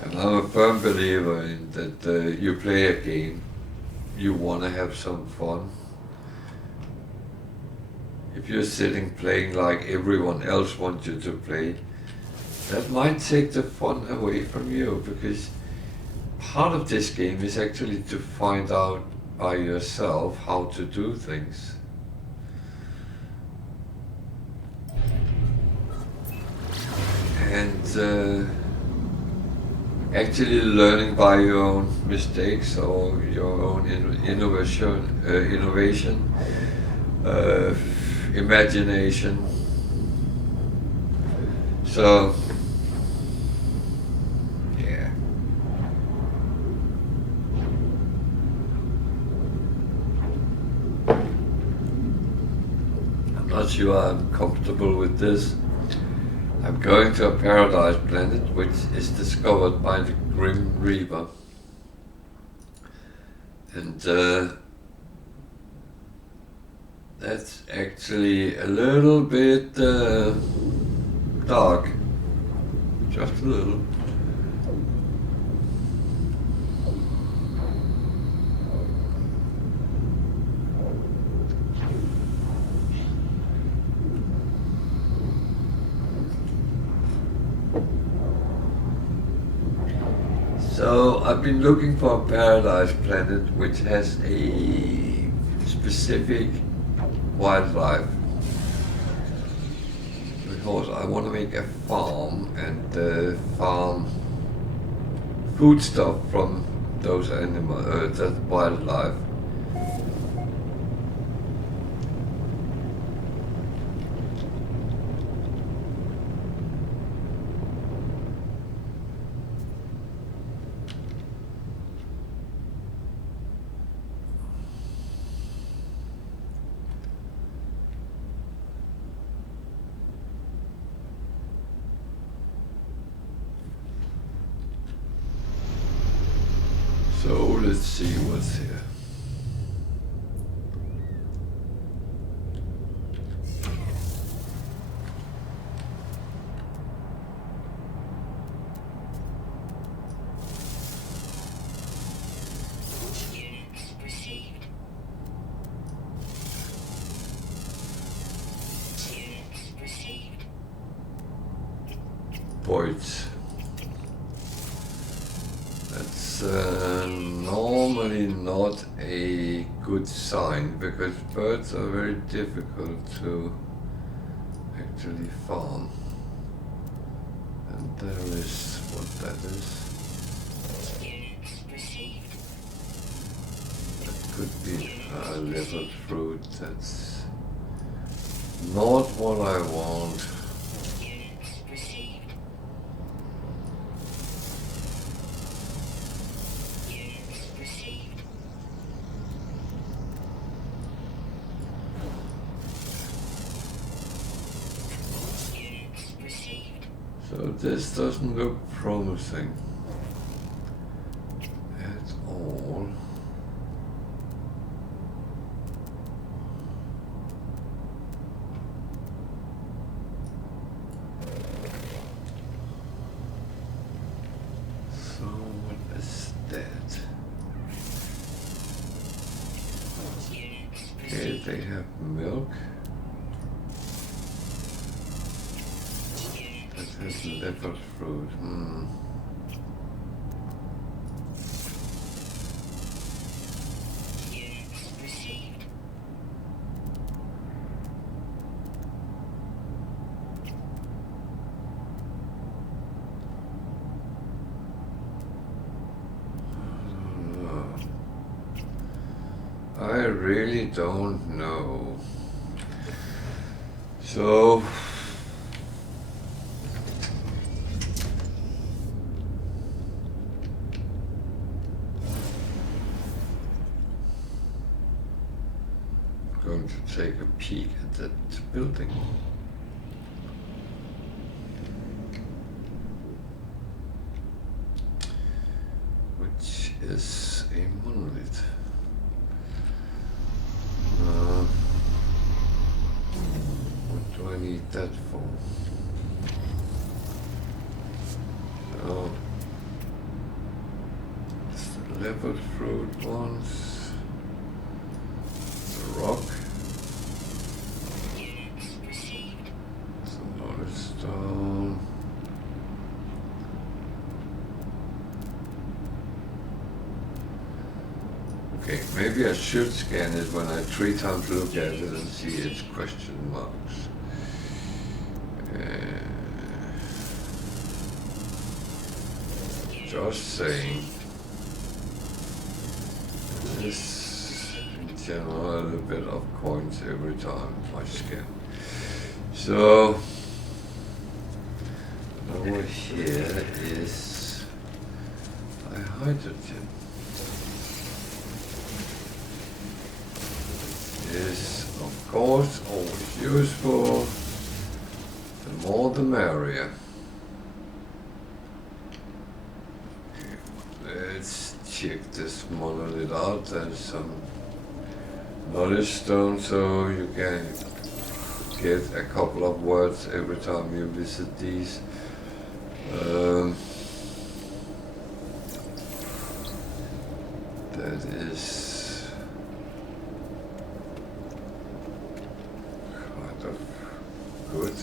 And I'm a firm believer in that you play a game, you want to have some fun. If you're sitting playing like everyone else wants you to play, that might take the fun away from you, because part of this game is actually to find out by yourself how to do things. And actually learning by your own mistakes or your own innovation, imagination. So, yeah. I'm not sure I'm comfortable with this. I'm going to a paradise planet which is discovered by the Grim Reaper. And that's actually a little bit dark. Just a little. So I've been looking for a paradise planet which has a specific wildlife, because I want to make a farm and farm foodstuff from those animals, that wildlife. So let's see what's here. Units received. Units received. Points. That's normally not a good sign, because birds are very difficult to actually farm. And there is what that is. Units received. That could be a little fruit. That's not what I want. Units received. Units received. Units received. So this doesn't look promising at all. So what is that? Units Okay, received. they have milk. That has leopard fruit. Units received. I really don't know. So I'm going to take a peek at that building. Which is a monolith. What do I need that for? So, it's the leopard fruit ones, the rock, Units received. some knowledge stone. Okay, maybe I should scan it when I 3 times look at it and see its question marks. Just saying. This in general a little bit of coins every time I scan. So over here is a hydrogen. Is of course always useful. The more the merrier. Okay, let's check this monolith out. There's some knowledge stone, so you can get a couple of words every time you visit these. That is kind of good.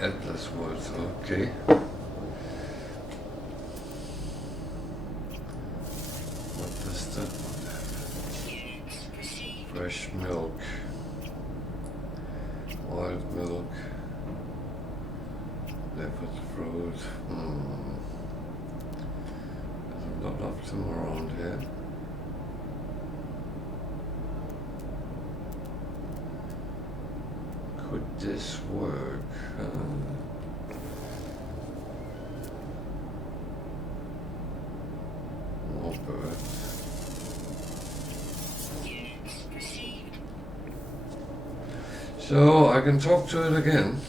Atlas words, okay. What does that one have? Units received. Fresh milk, wild milk, leopard fruit. There's a lot of them around here. Could this work? More birds. Units received. So I can talk to it again.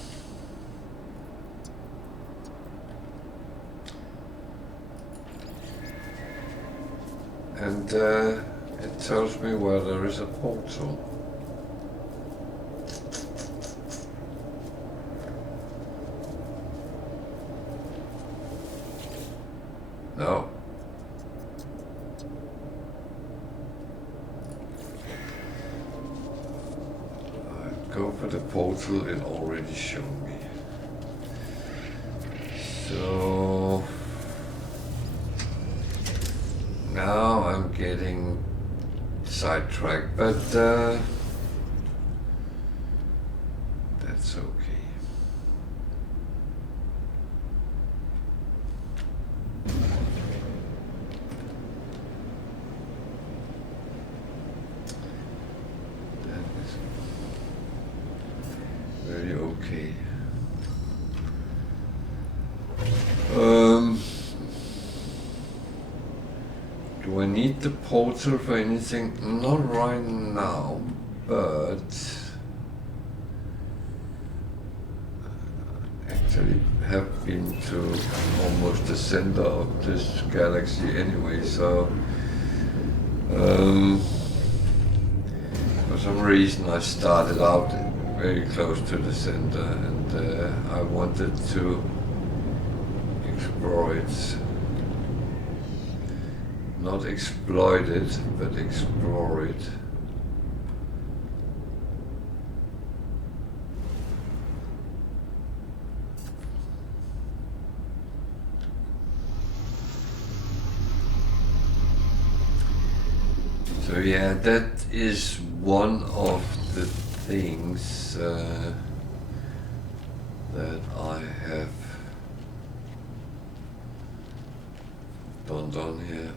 And it tells me where there is a portal. No. I go for the portal it already showed me. So now I'm getting sidetracked, but that's okay. Very okay. Do I need the portal for anything? Not right now, but actually have been to almost the center of this galaxy anyway, so For some reason I started out very close to the center, and I wanted to explore it. Not exploit it, but explore it. So yeah, that is one of the things that I have done here.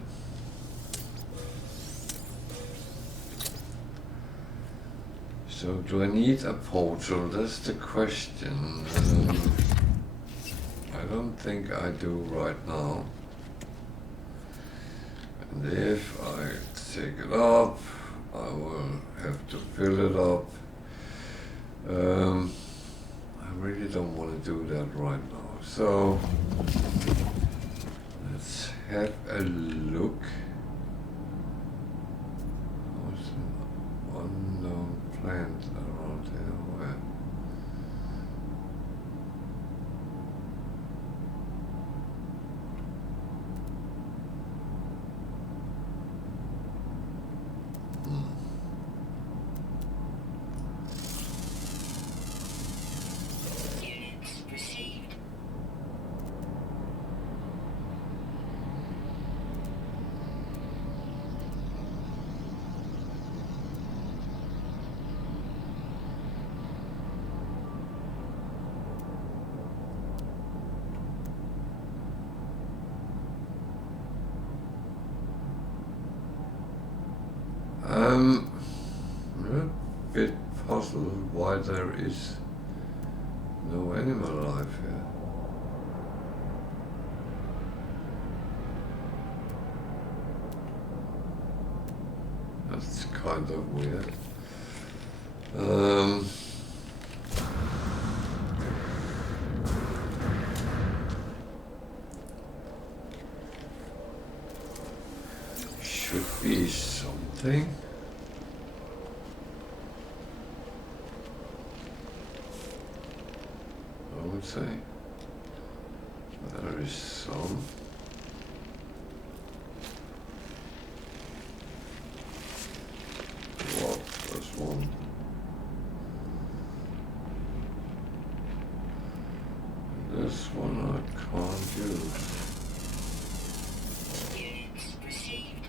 So do I need a portal? That's the question. I don't think I do right now. And if I take it up, I will have to fill it up. I really don't want to do that right now. So let's have a look. What's an unknown plant around here? Where? Units received. I'm a bit puzzled why there is no animal life here. That's kind of weird. Should be something. I would say there is some. Well, there's one. This one I can't use. Units received.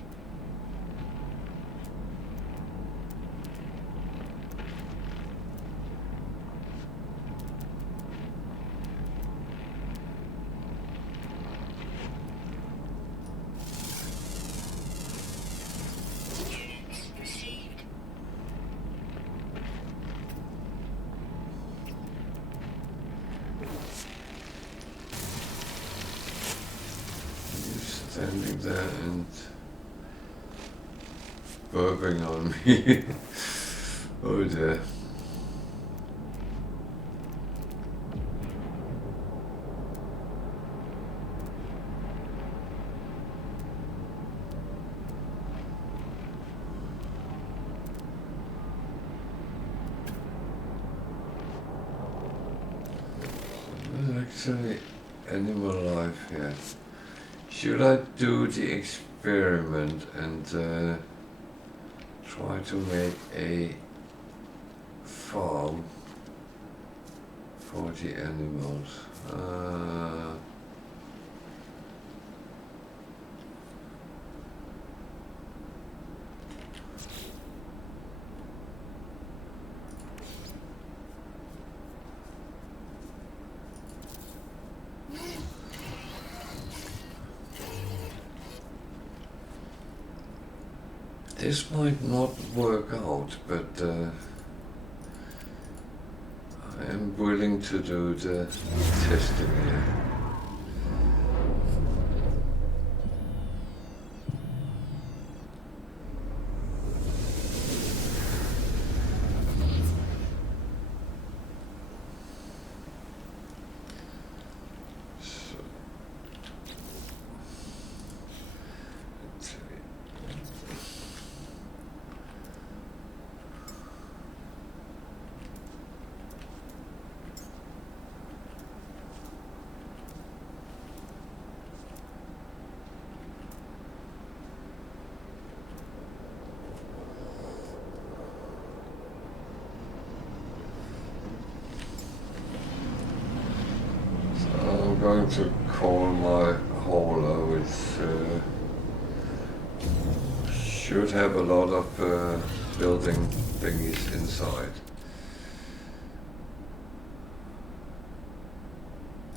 Units received. You're standing there and burping on me. Oh dear. There's actually animal life here. Should I do the experiment and try to make a farm for the animals? This might not work out, but I am willing to do the testing here. So, what to call my hauler. It's should have a lot of building thingies inside.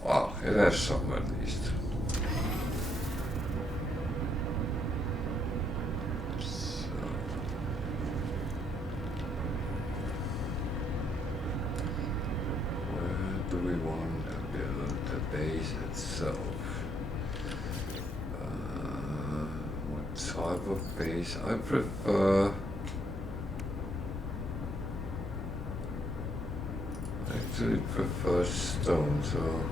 Well, it has some at least. Do we want to build the base itself? What type of base? I actually prefer stone, so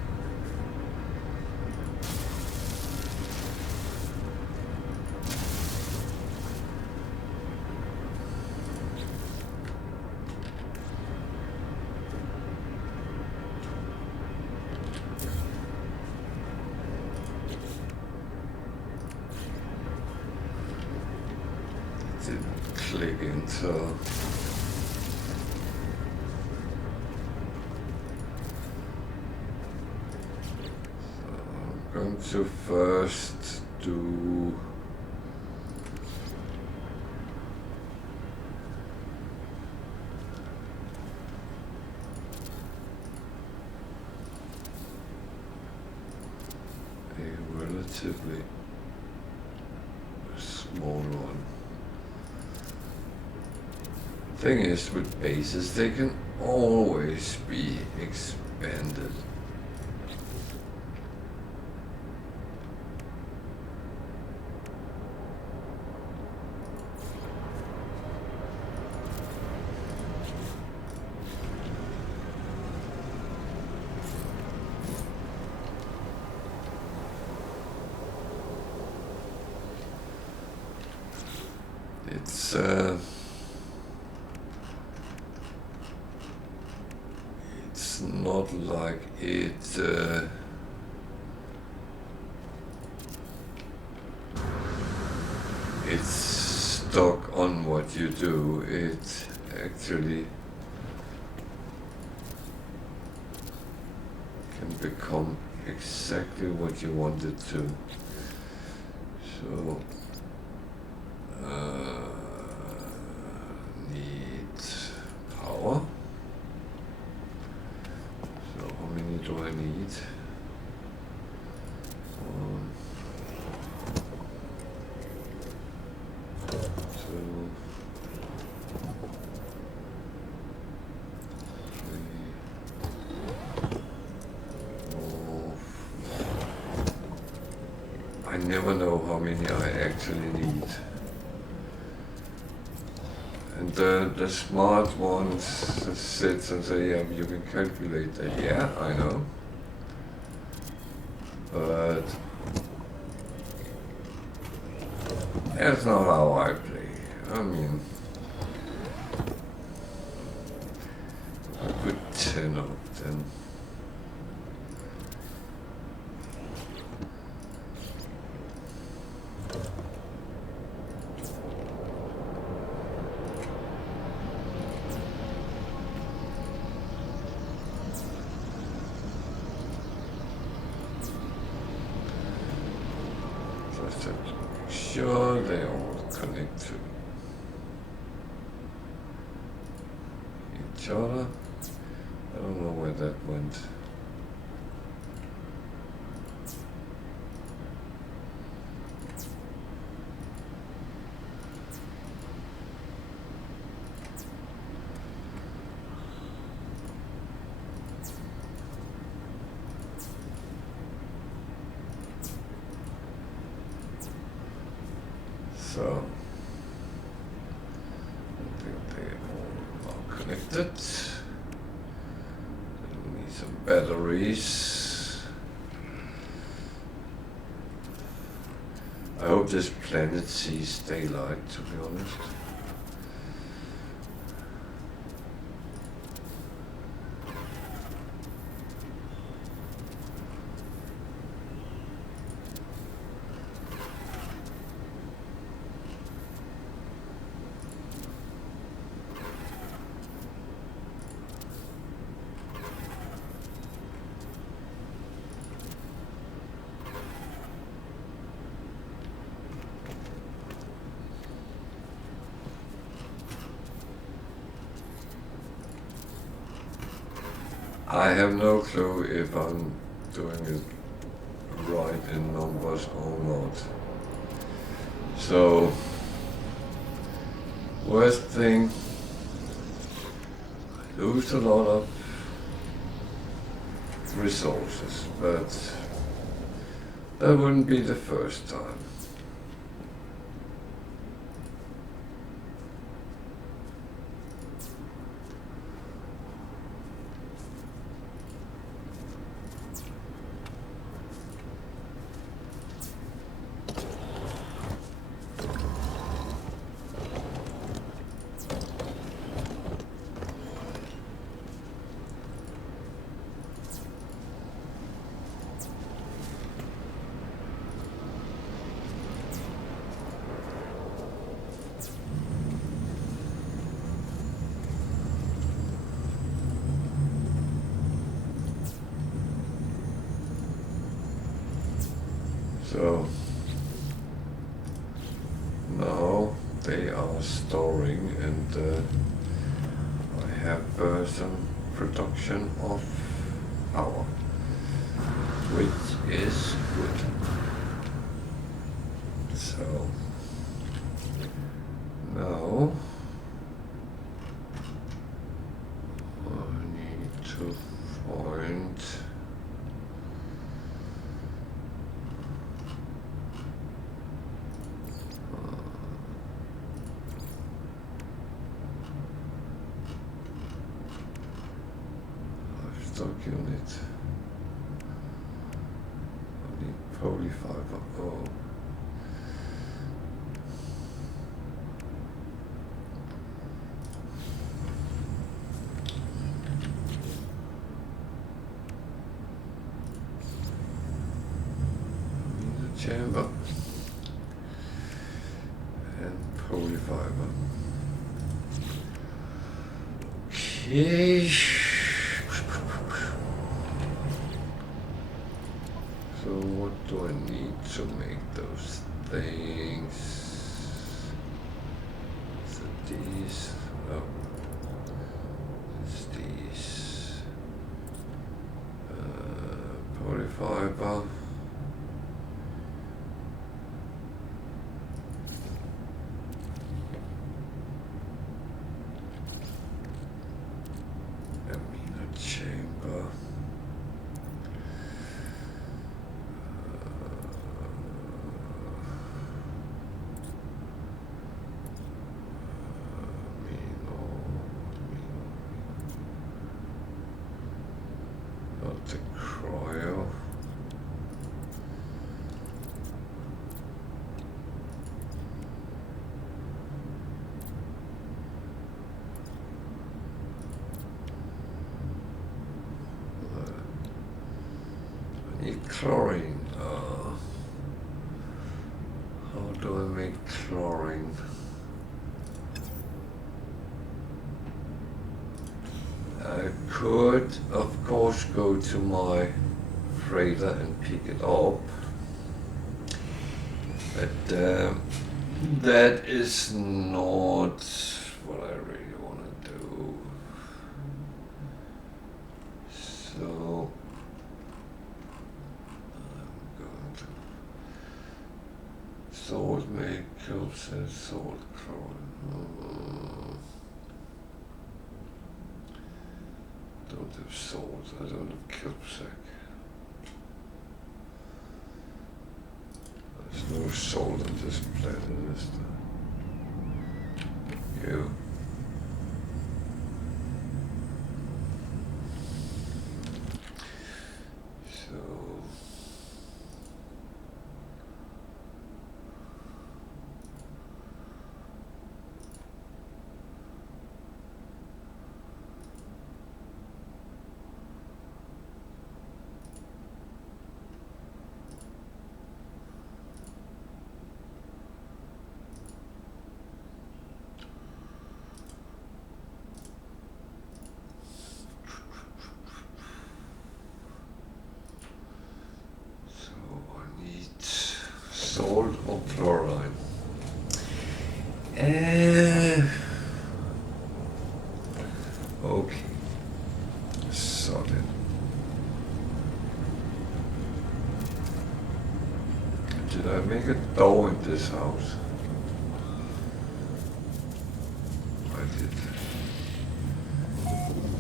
click into I'm going to first do a relatively small one. Thing is, with bases, they can always be expanded. It's not like it's stuck on what you do. It actually can become exactly what you want it to. So need power. So how many do I need? One, two, three, four. I never know how many I actually need. And the smart ones sit and say, yeah, you can calculate that. Yeah, I know. But that's not how I play. I mean, I put 10 of them. Just have to make sure they all connect to each other. I don't know where that went. So I think they all are connected. We need some batteries. I hope this planet sees daylight, to be honest. I have no clue if I'm doing it right in numbers or not. So, worst thing, I lose a lot of resources, but that wouldn't be the first time. So now they are storing, and I have some production of power, which is good. So now I need to find livestock unit. I need polyfiber. Oh. Chamber and polyfiber. Okay. So what do I need to make those things? So these, oh, it's these. Polyfiber. Chamber. Not the cryo. Chlorine. How do I make chlorine? I could, of course, go to my freighter and pick it up, but that is not what I really want to do. So salt makeups and salt chlorine. Don't have salt, I don't have Kilpsack. There's no salt on this planet, is there? You. Salt or chlorine? Okay, solid. I make a door in this house? I did.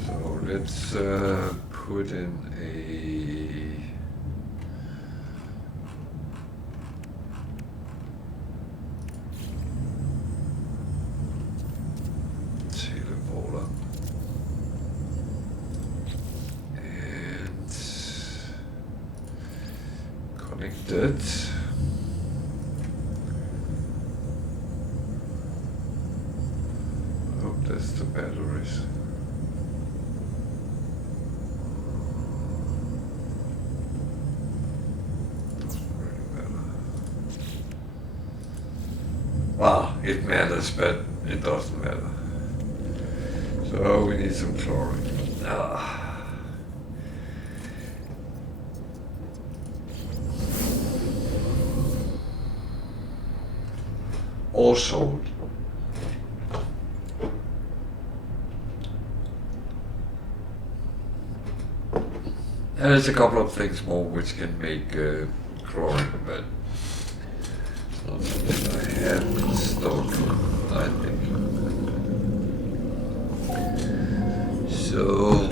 So let's put in a teleporter and connect it. Oh, that's the batteries. Well, it matters, but it doesn't matter. So we need some chlorine. Also, there's a couple of things more which can make chlorine, but it's not something I have installed, I think. So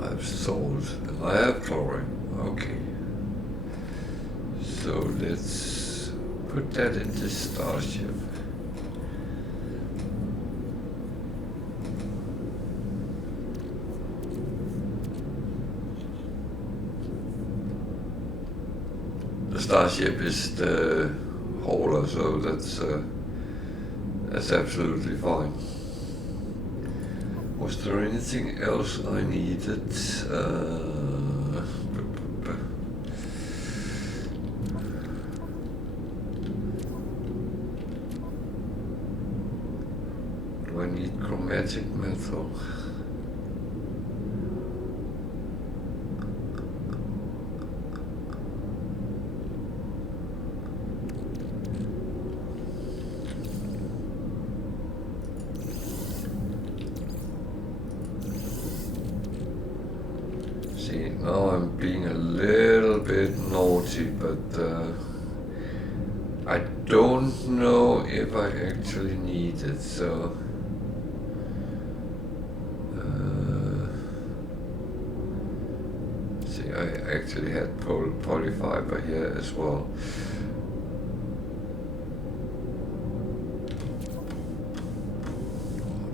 I have salt and I have chlorine. Okay. So let's put that in the starship. The starship is the hauler, so that's absolutely fine. Was there anything else I needed? Do I need chromatic metal? See, now I'm being a little bit naughty, but I don't know if I actually need it, so see, I actually had polyfiber here as well.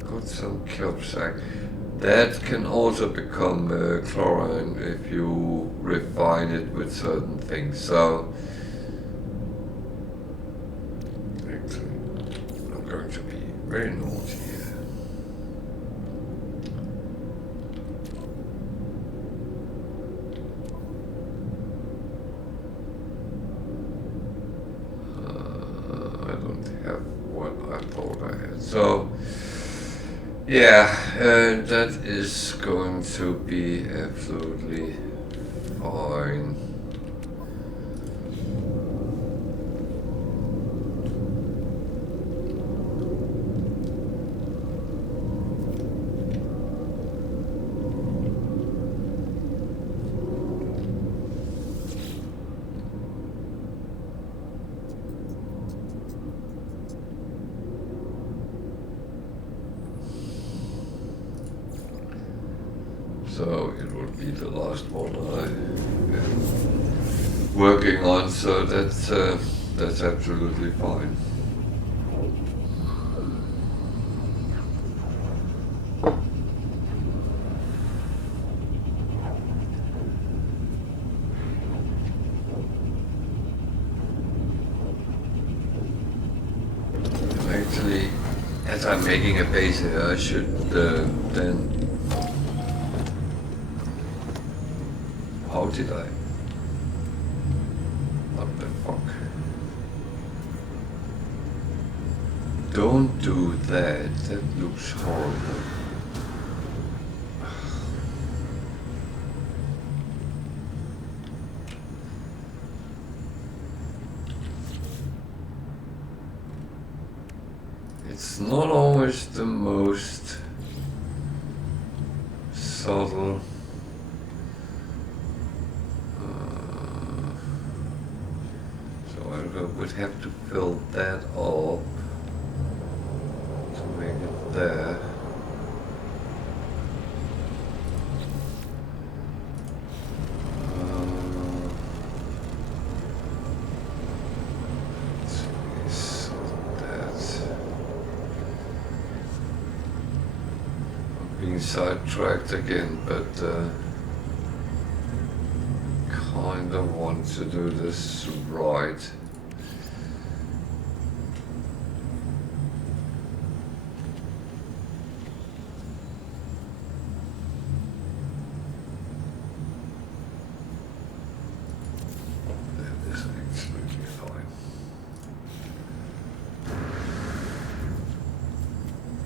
Got some kelp sack. That can also become chlorine if you refine it with certain things. So actually, I'm going to be very naughty here. I don't have what I thought I had. So yeah, that is going to be absolutely fine. So it will be the last one I am working on, so that's absolutely fine. Actually, as I'm making a base here, I should then. How did I? What the fuck? Don't do that. That looks horrible. It's not always the most subtle. So I would have to fill that up to make it there. Being sidetracked again, but kind of want to do this right. That is absolutely fine.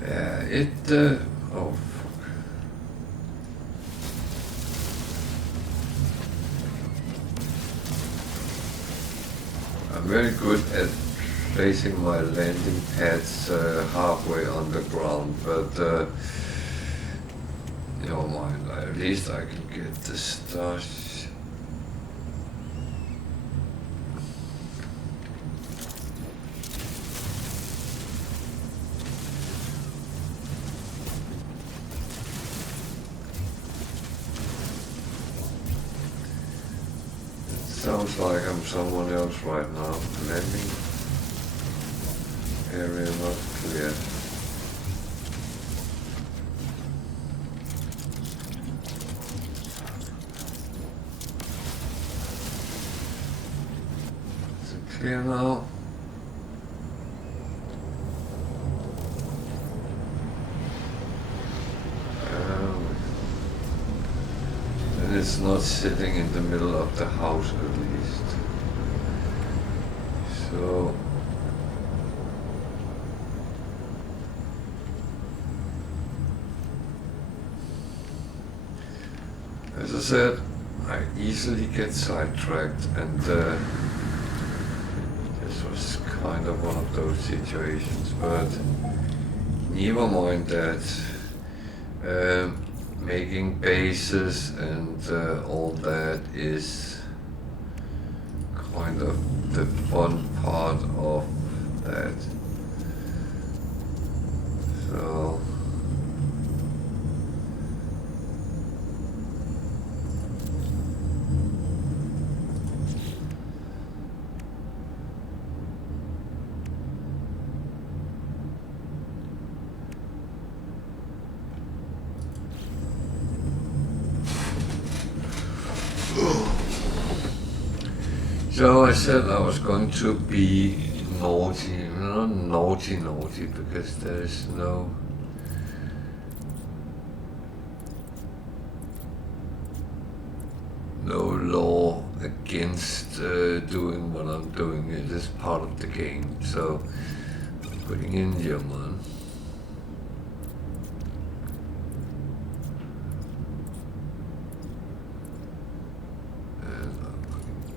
Yeah, oh. I'm very good at placing my landing pads halfway underground, but never mind, at least I can get the stuff. Sounds like I'm someone else right now. Landing area not clear. Is it clear now? And it's not sitting in the middle of the house at least. So as I said, I easily get sidetracked, and this was kind of one of those situations, but never mind that. Making bases and all that is kind of the fun part of that. So So I said I was going to be naughty, not naughty because there is no law against doing what I'm doing. It is part of the game. So putting in German.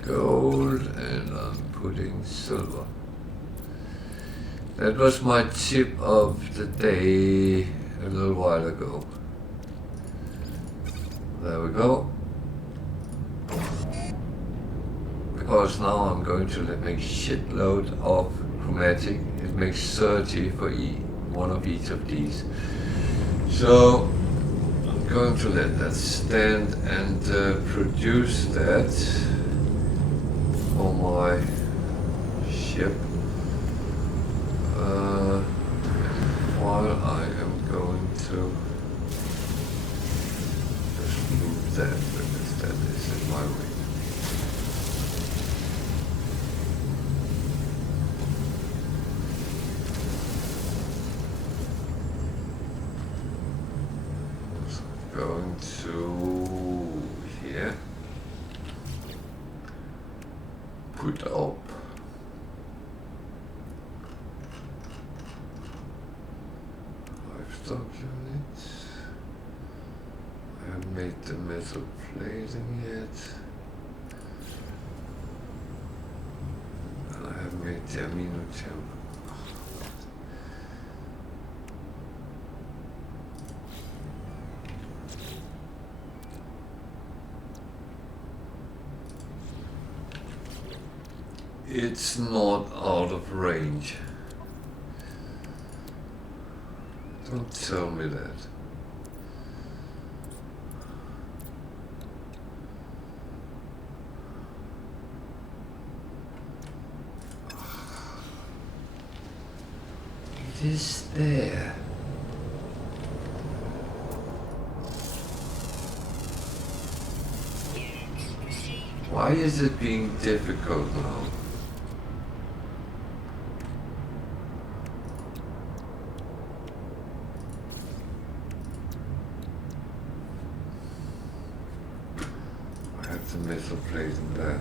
Gold, and I'm putting silver. That was my tip of the day a little while ago. There we go. Because now I'm going to make shitload of chromatic. It makes 30 for one of each of these. So I'm going to let that stand and produce that for my ship, while I am going to just move that because that is in my way. So going to here. Put up livestock units. I haven't made the metal plating yet, and I haven't made the amino chamber. it's not out of range. Don't tell me that. It is there. Units received. Why is it being difficult now? I have the missile plate in there.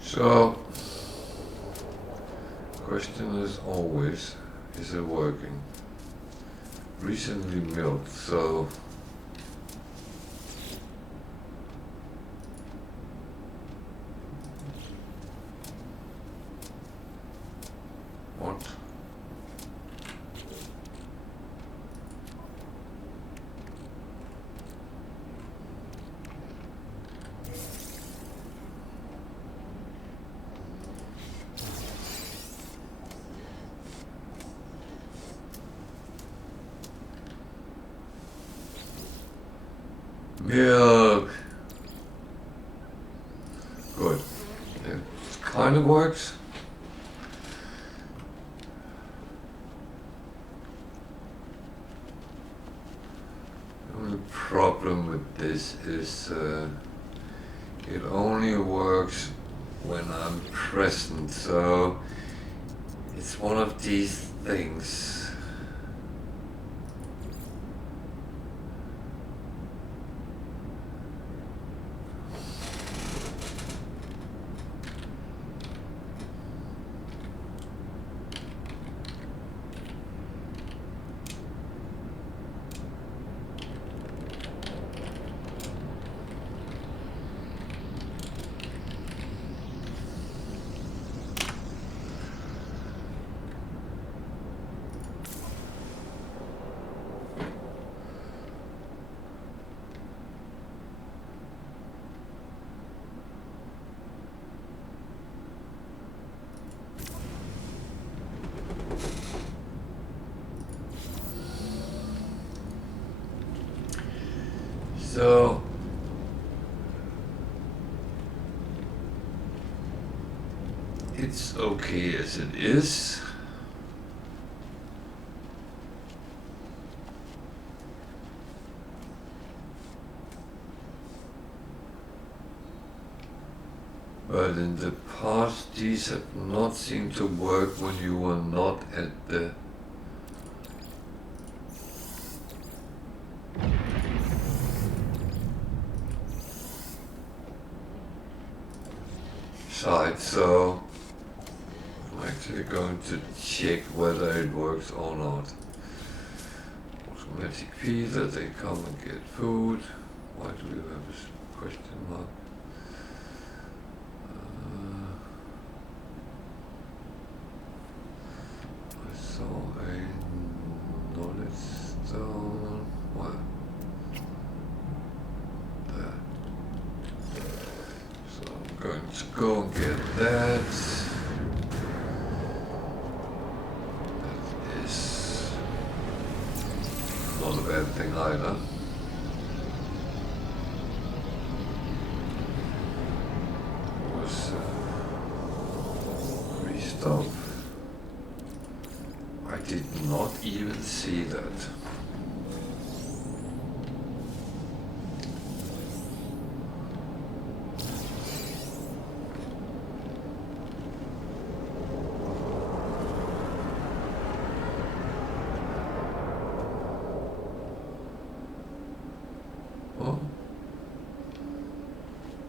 So, question is always, is it working? Recently built, so what? Milk. Good. It kind of works. The only problem with this is it only works when I'm present, so it's one of these things. So it's okay as it is. But in the past, these have not seemed to work when you were not at the site, so I'm actually going to check whether it works or not. Automatic feeder, they come and get food. Why do you have a question mark? I saw a knowledge stone. Where? There. So I'm going to go and get that. That is not a bad thing either. Was restop. I did not even see that. Oh,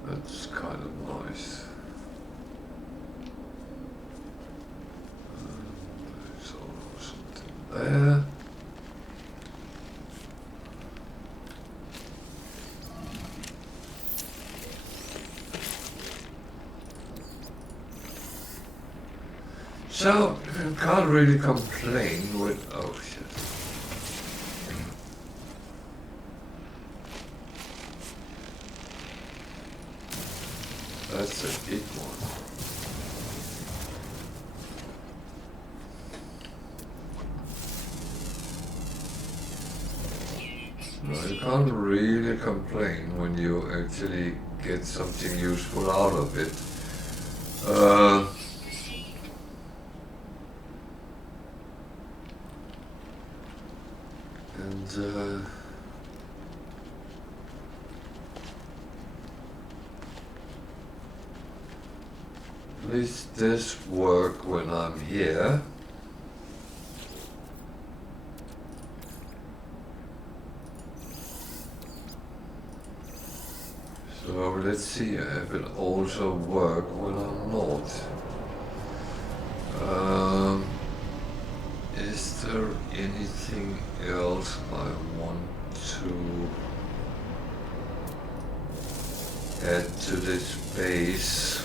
that's kind of nice. So something there. So you can't really complain with oh shit. That's a big one. No, you can't really complain when you actually get something useful out of it. And at least this work when I'm here. So let's see if it also work when I'm not. Is there anything else I want to add to this base?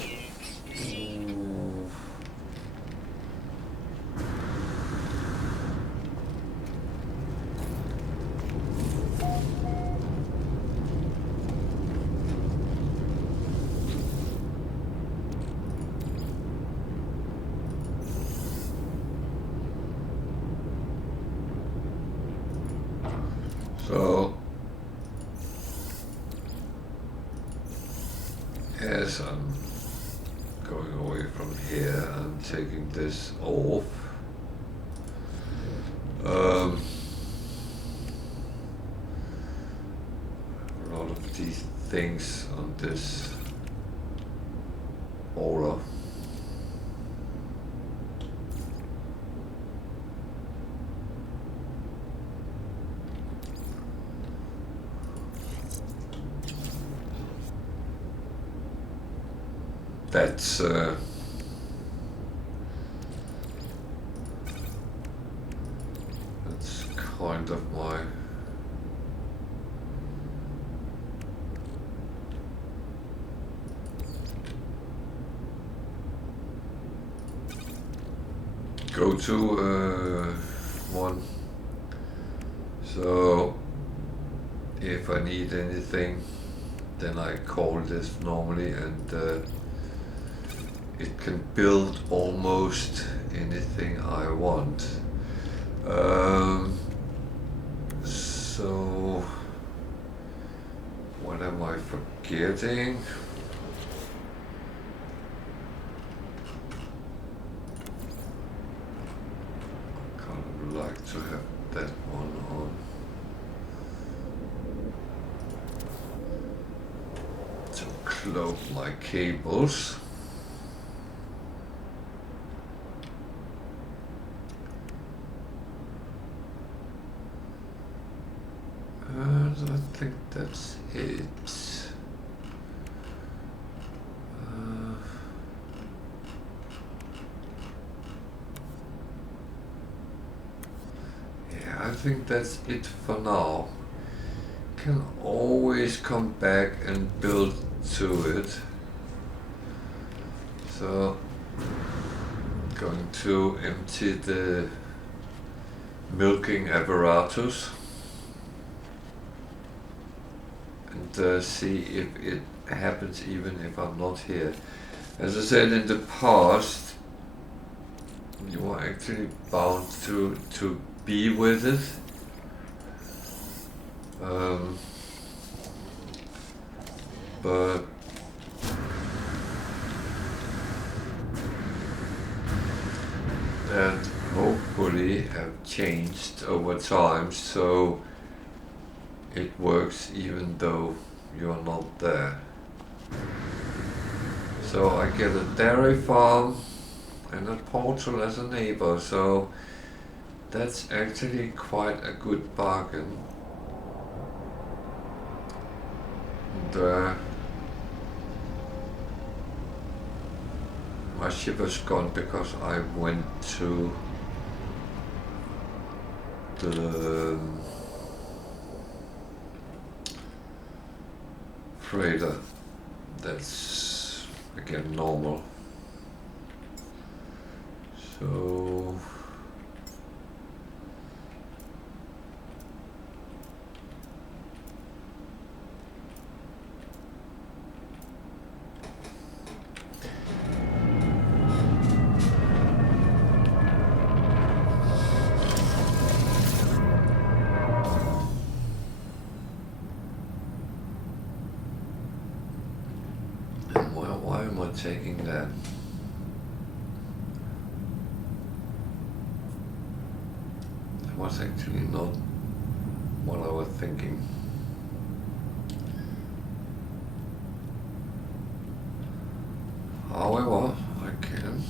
So, as I'm going away from here, I'm taking this off. A lot of these things on this aura. That's kind of my go-to one. So if I need anything, then I call this normally, and it can build almost anything I want. So what am I forgetting? I kind of like to have that one on. To cloak my cables. that's it. Yeah, I think that's it for now. Can always come back and build to it. So going to empty the milking apparatus and see if it happens even if I'm not here. As I said in the past, you are actually bound to be with it. But that hopefully have changed over time, so it works even though you're not there. So I get a dairy farm and a portal as a neighbor, so that's actually quite a good bargain. And, my ship is gone because I went to the freighter. That's again normal. So why am I taking that? That was actually not what I was thinking. However, I can.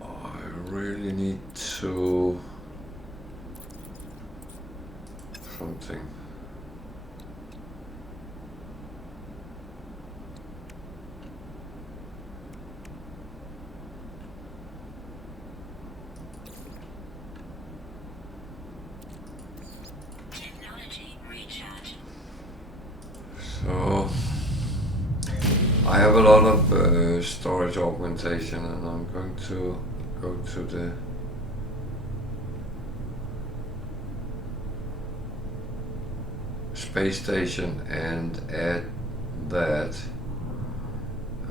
I really need to something. Technology recharge. So I have a lot of storage augmentation, and I'm going to go to the space station and add that. If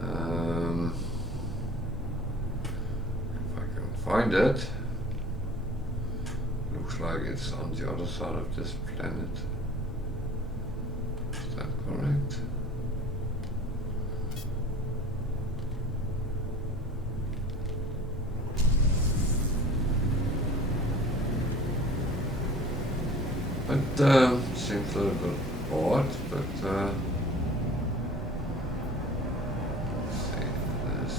I can find it. Looks like it's on the other side of this planet. Is that correct? But seems a little bit odd, but let's see, this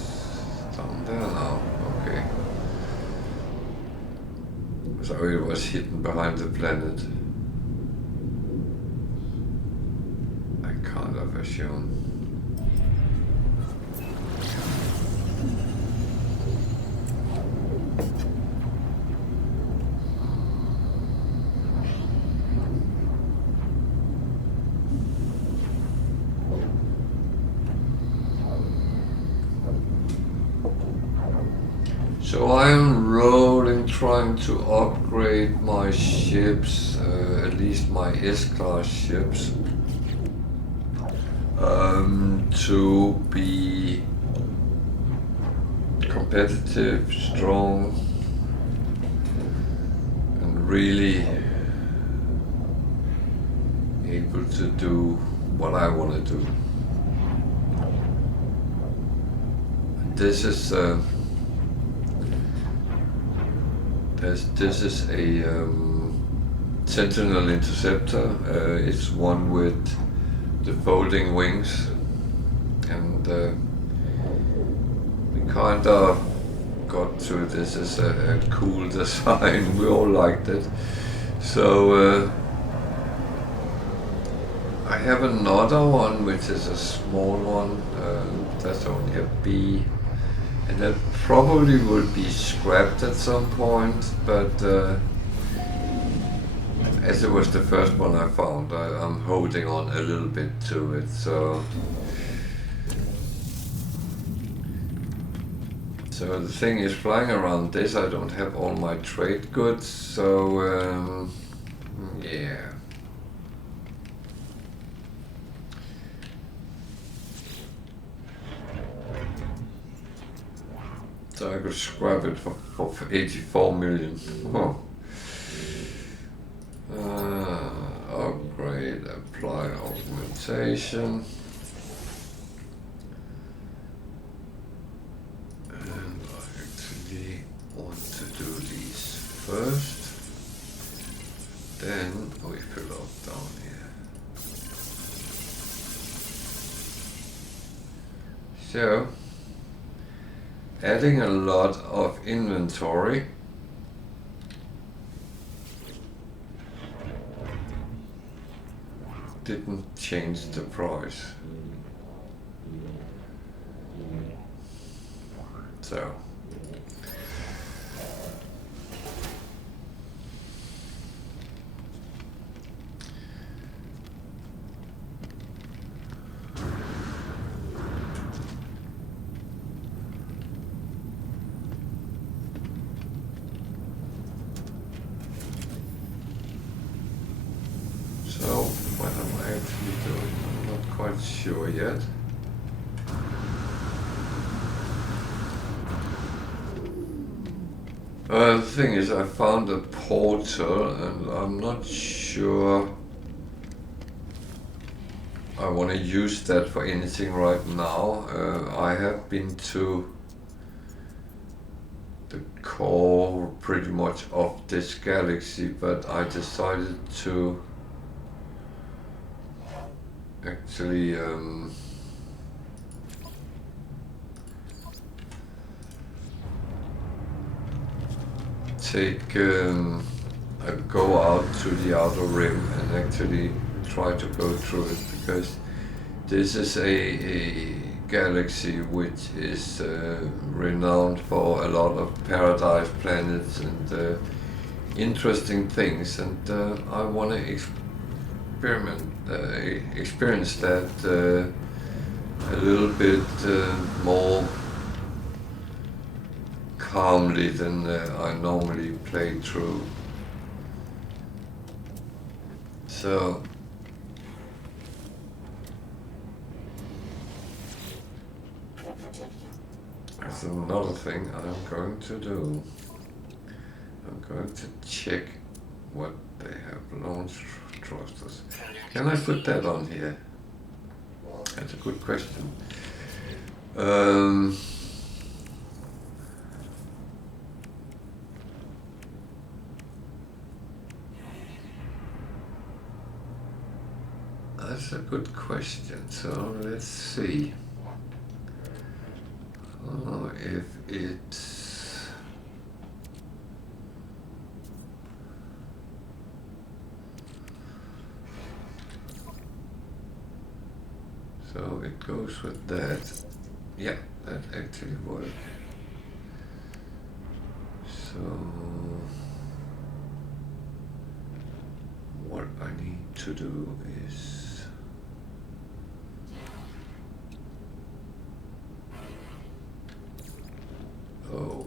down there now, okay. So it was hidden behind the planet. I kind of assume. So I am rolling, trying to upgrade my ships, at least my S-class ships, to be competitive, strong, and really able to do what I want to do. This is this is a Sentinel Interceptor. It's one with the folding wings. and we kind of got to this as a cool design. We all liked it. So I have another one which is a small one, that's only a B, and that probably will be scrapped at some point, but as it was the first one I found, I'm holding on a little bit to it. So the thing is, flying around this, I don't have all my trade goods, so yeah. So I could scrap it for 84 million. Oh. Upgrade, apply augmentation. And I actually want to do these first. Then we fill up down here. So, adding a lot of inventory. Didn't change the price. So what am I actually doing? I'm not quite sure yet. The thing is, I found a portal and I'm not sure I want to use that for anything right now. I have been to the core pretty much of this galaxy, but I decided to actually go out to the outer rim and actually try to go through it, because this is a galaxy which is renowned for a lot of paradise planets and interesting things, and I want to experience that a little bit more calmly than I normally play through. So that's another thing I'm going to do. I'm going to check what they have launch thrusters. Can I put that on here? That's a good question. That's a good question. So let's see. If it's so it goes with that. Yeah, that actually worked. So what I need to do is okay.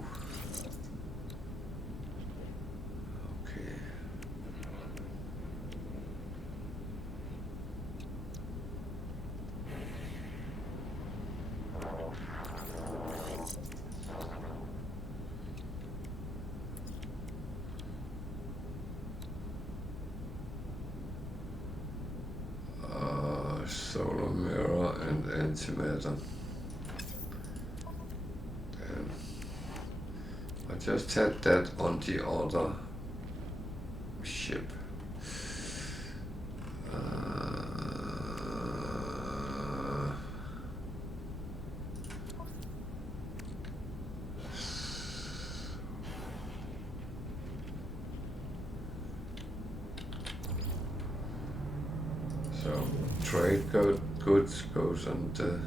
Solar mirror and antimatter. I just had that on the other ship. trade goods goes on the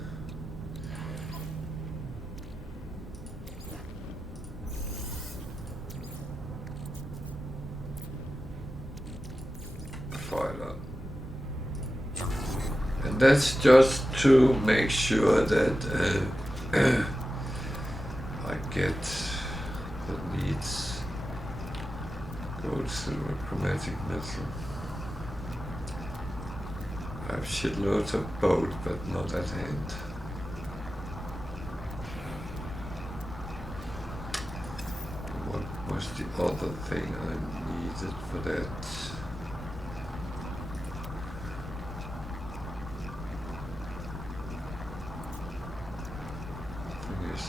filer. And that's just to make sure that I get the needs gold, silver, chromatic metal. I have shitloads of both, but not at hand. What was the other thing I needed for that? Thing is,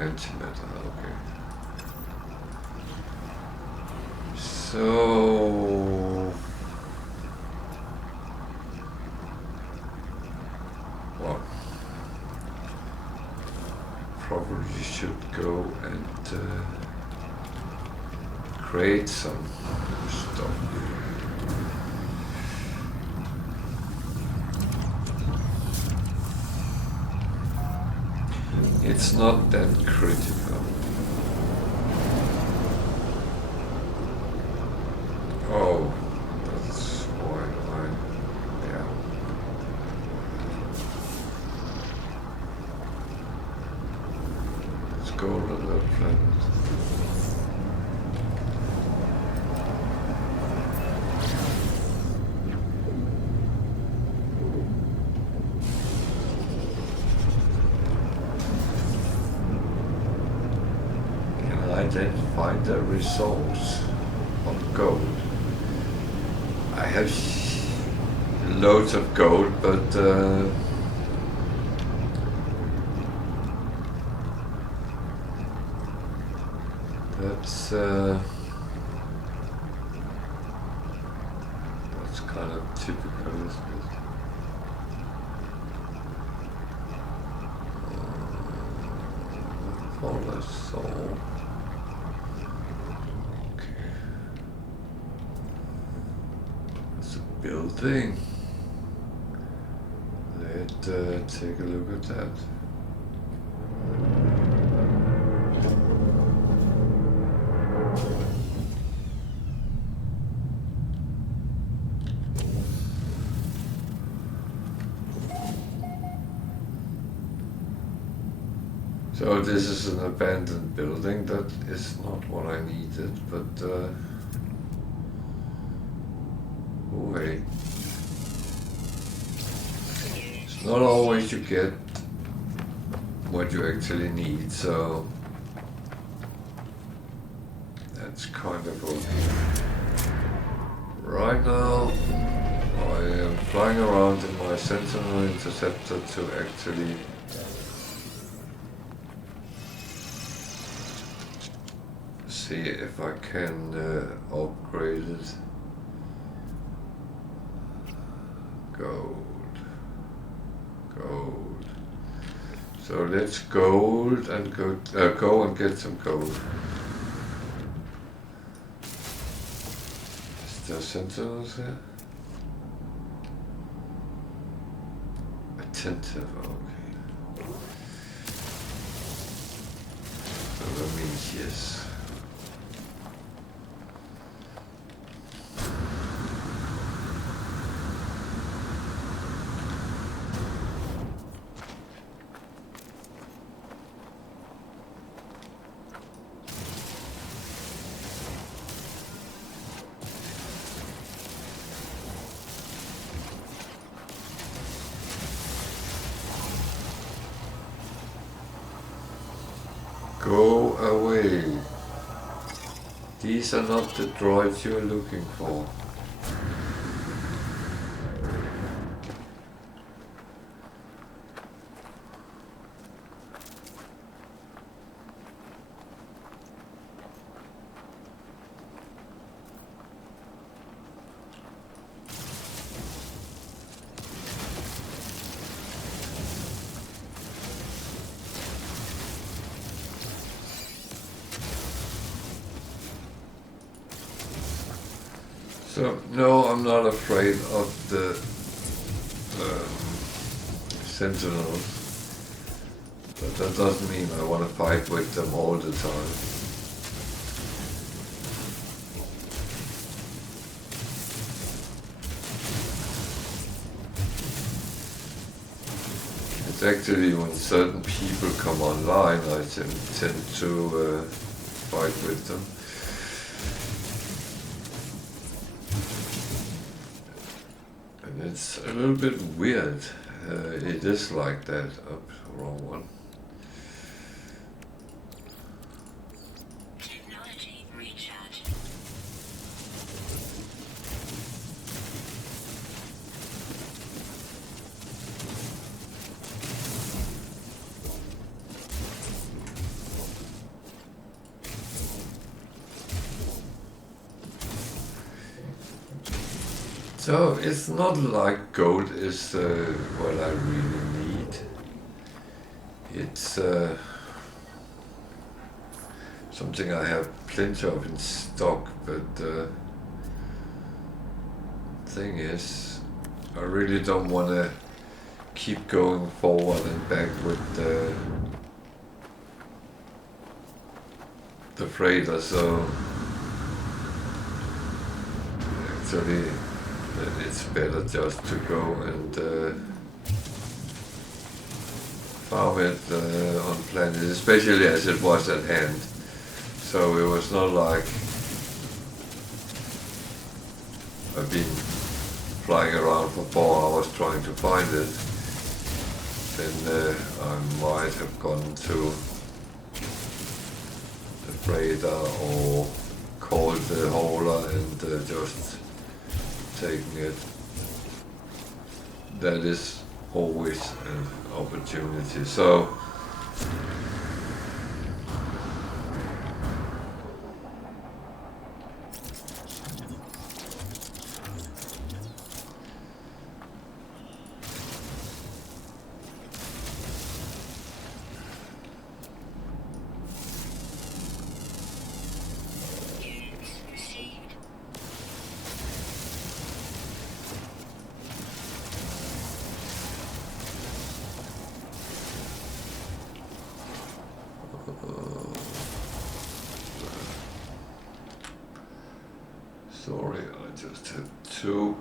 antimatter, okay. So, well, probably should go and create some new stuff. It's not that critical. Oh, that's why yeah. Let's go on that planet. Can I then find the resource of gold? I have loads of gold, but that's kind of typical, isn't it? All I saw. Building. Let's take a look at that. So this is an abandoned building. That is not what I needed, but wait. It's not always you get what you actually need, so that's kind of okay. Right now, I am flying around in my Sentinel Interceptor to actually see if I can upgrade it. Gold. So let's gold and go and get some gold. Is there sentinels here? Attentive, okay. So that means yes. Go away. These are not the droids you're looking for. So, no, I'm not afraid of the sentinels, but that doesn't mean I want to fight with them all the time. It's actually when certain people come online I tend to fight with them. And it's a little bit weird. It is like that. Oops, wrong one. Technology recharge. So it's not like gold is what I really need. It's something I have plenty of in stock, but thing is, I really don't want to keep going forward and back with the freighter, so actually it's better just to go and farm it on planet, especially as it was at hand. So it was not like I've been flying around for 4 hours trying to find it. Then I might have gone to the freighter or called the hauler and just taking it. That is always an opportunity. So Units received. sorry, I just had to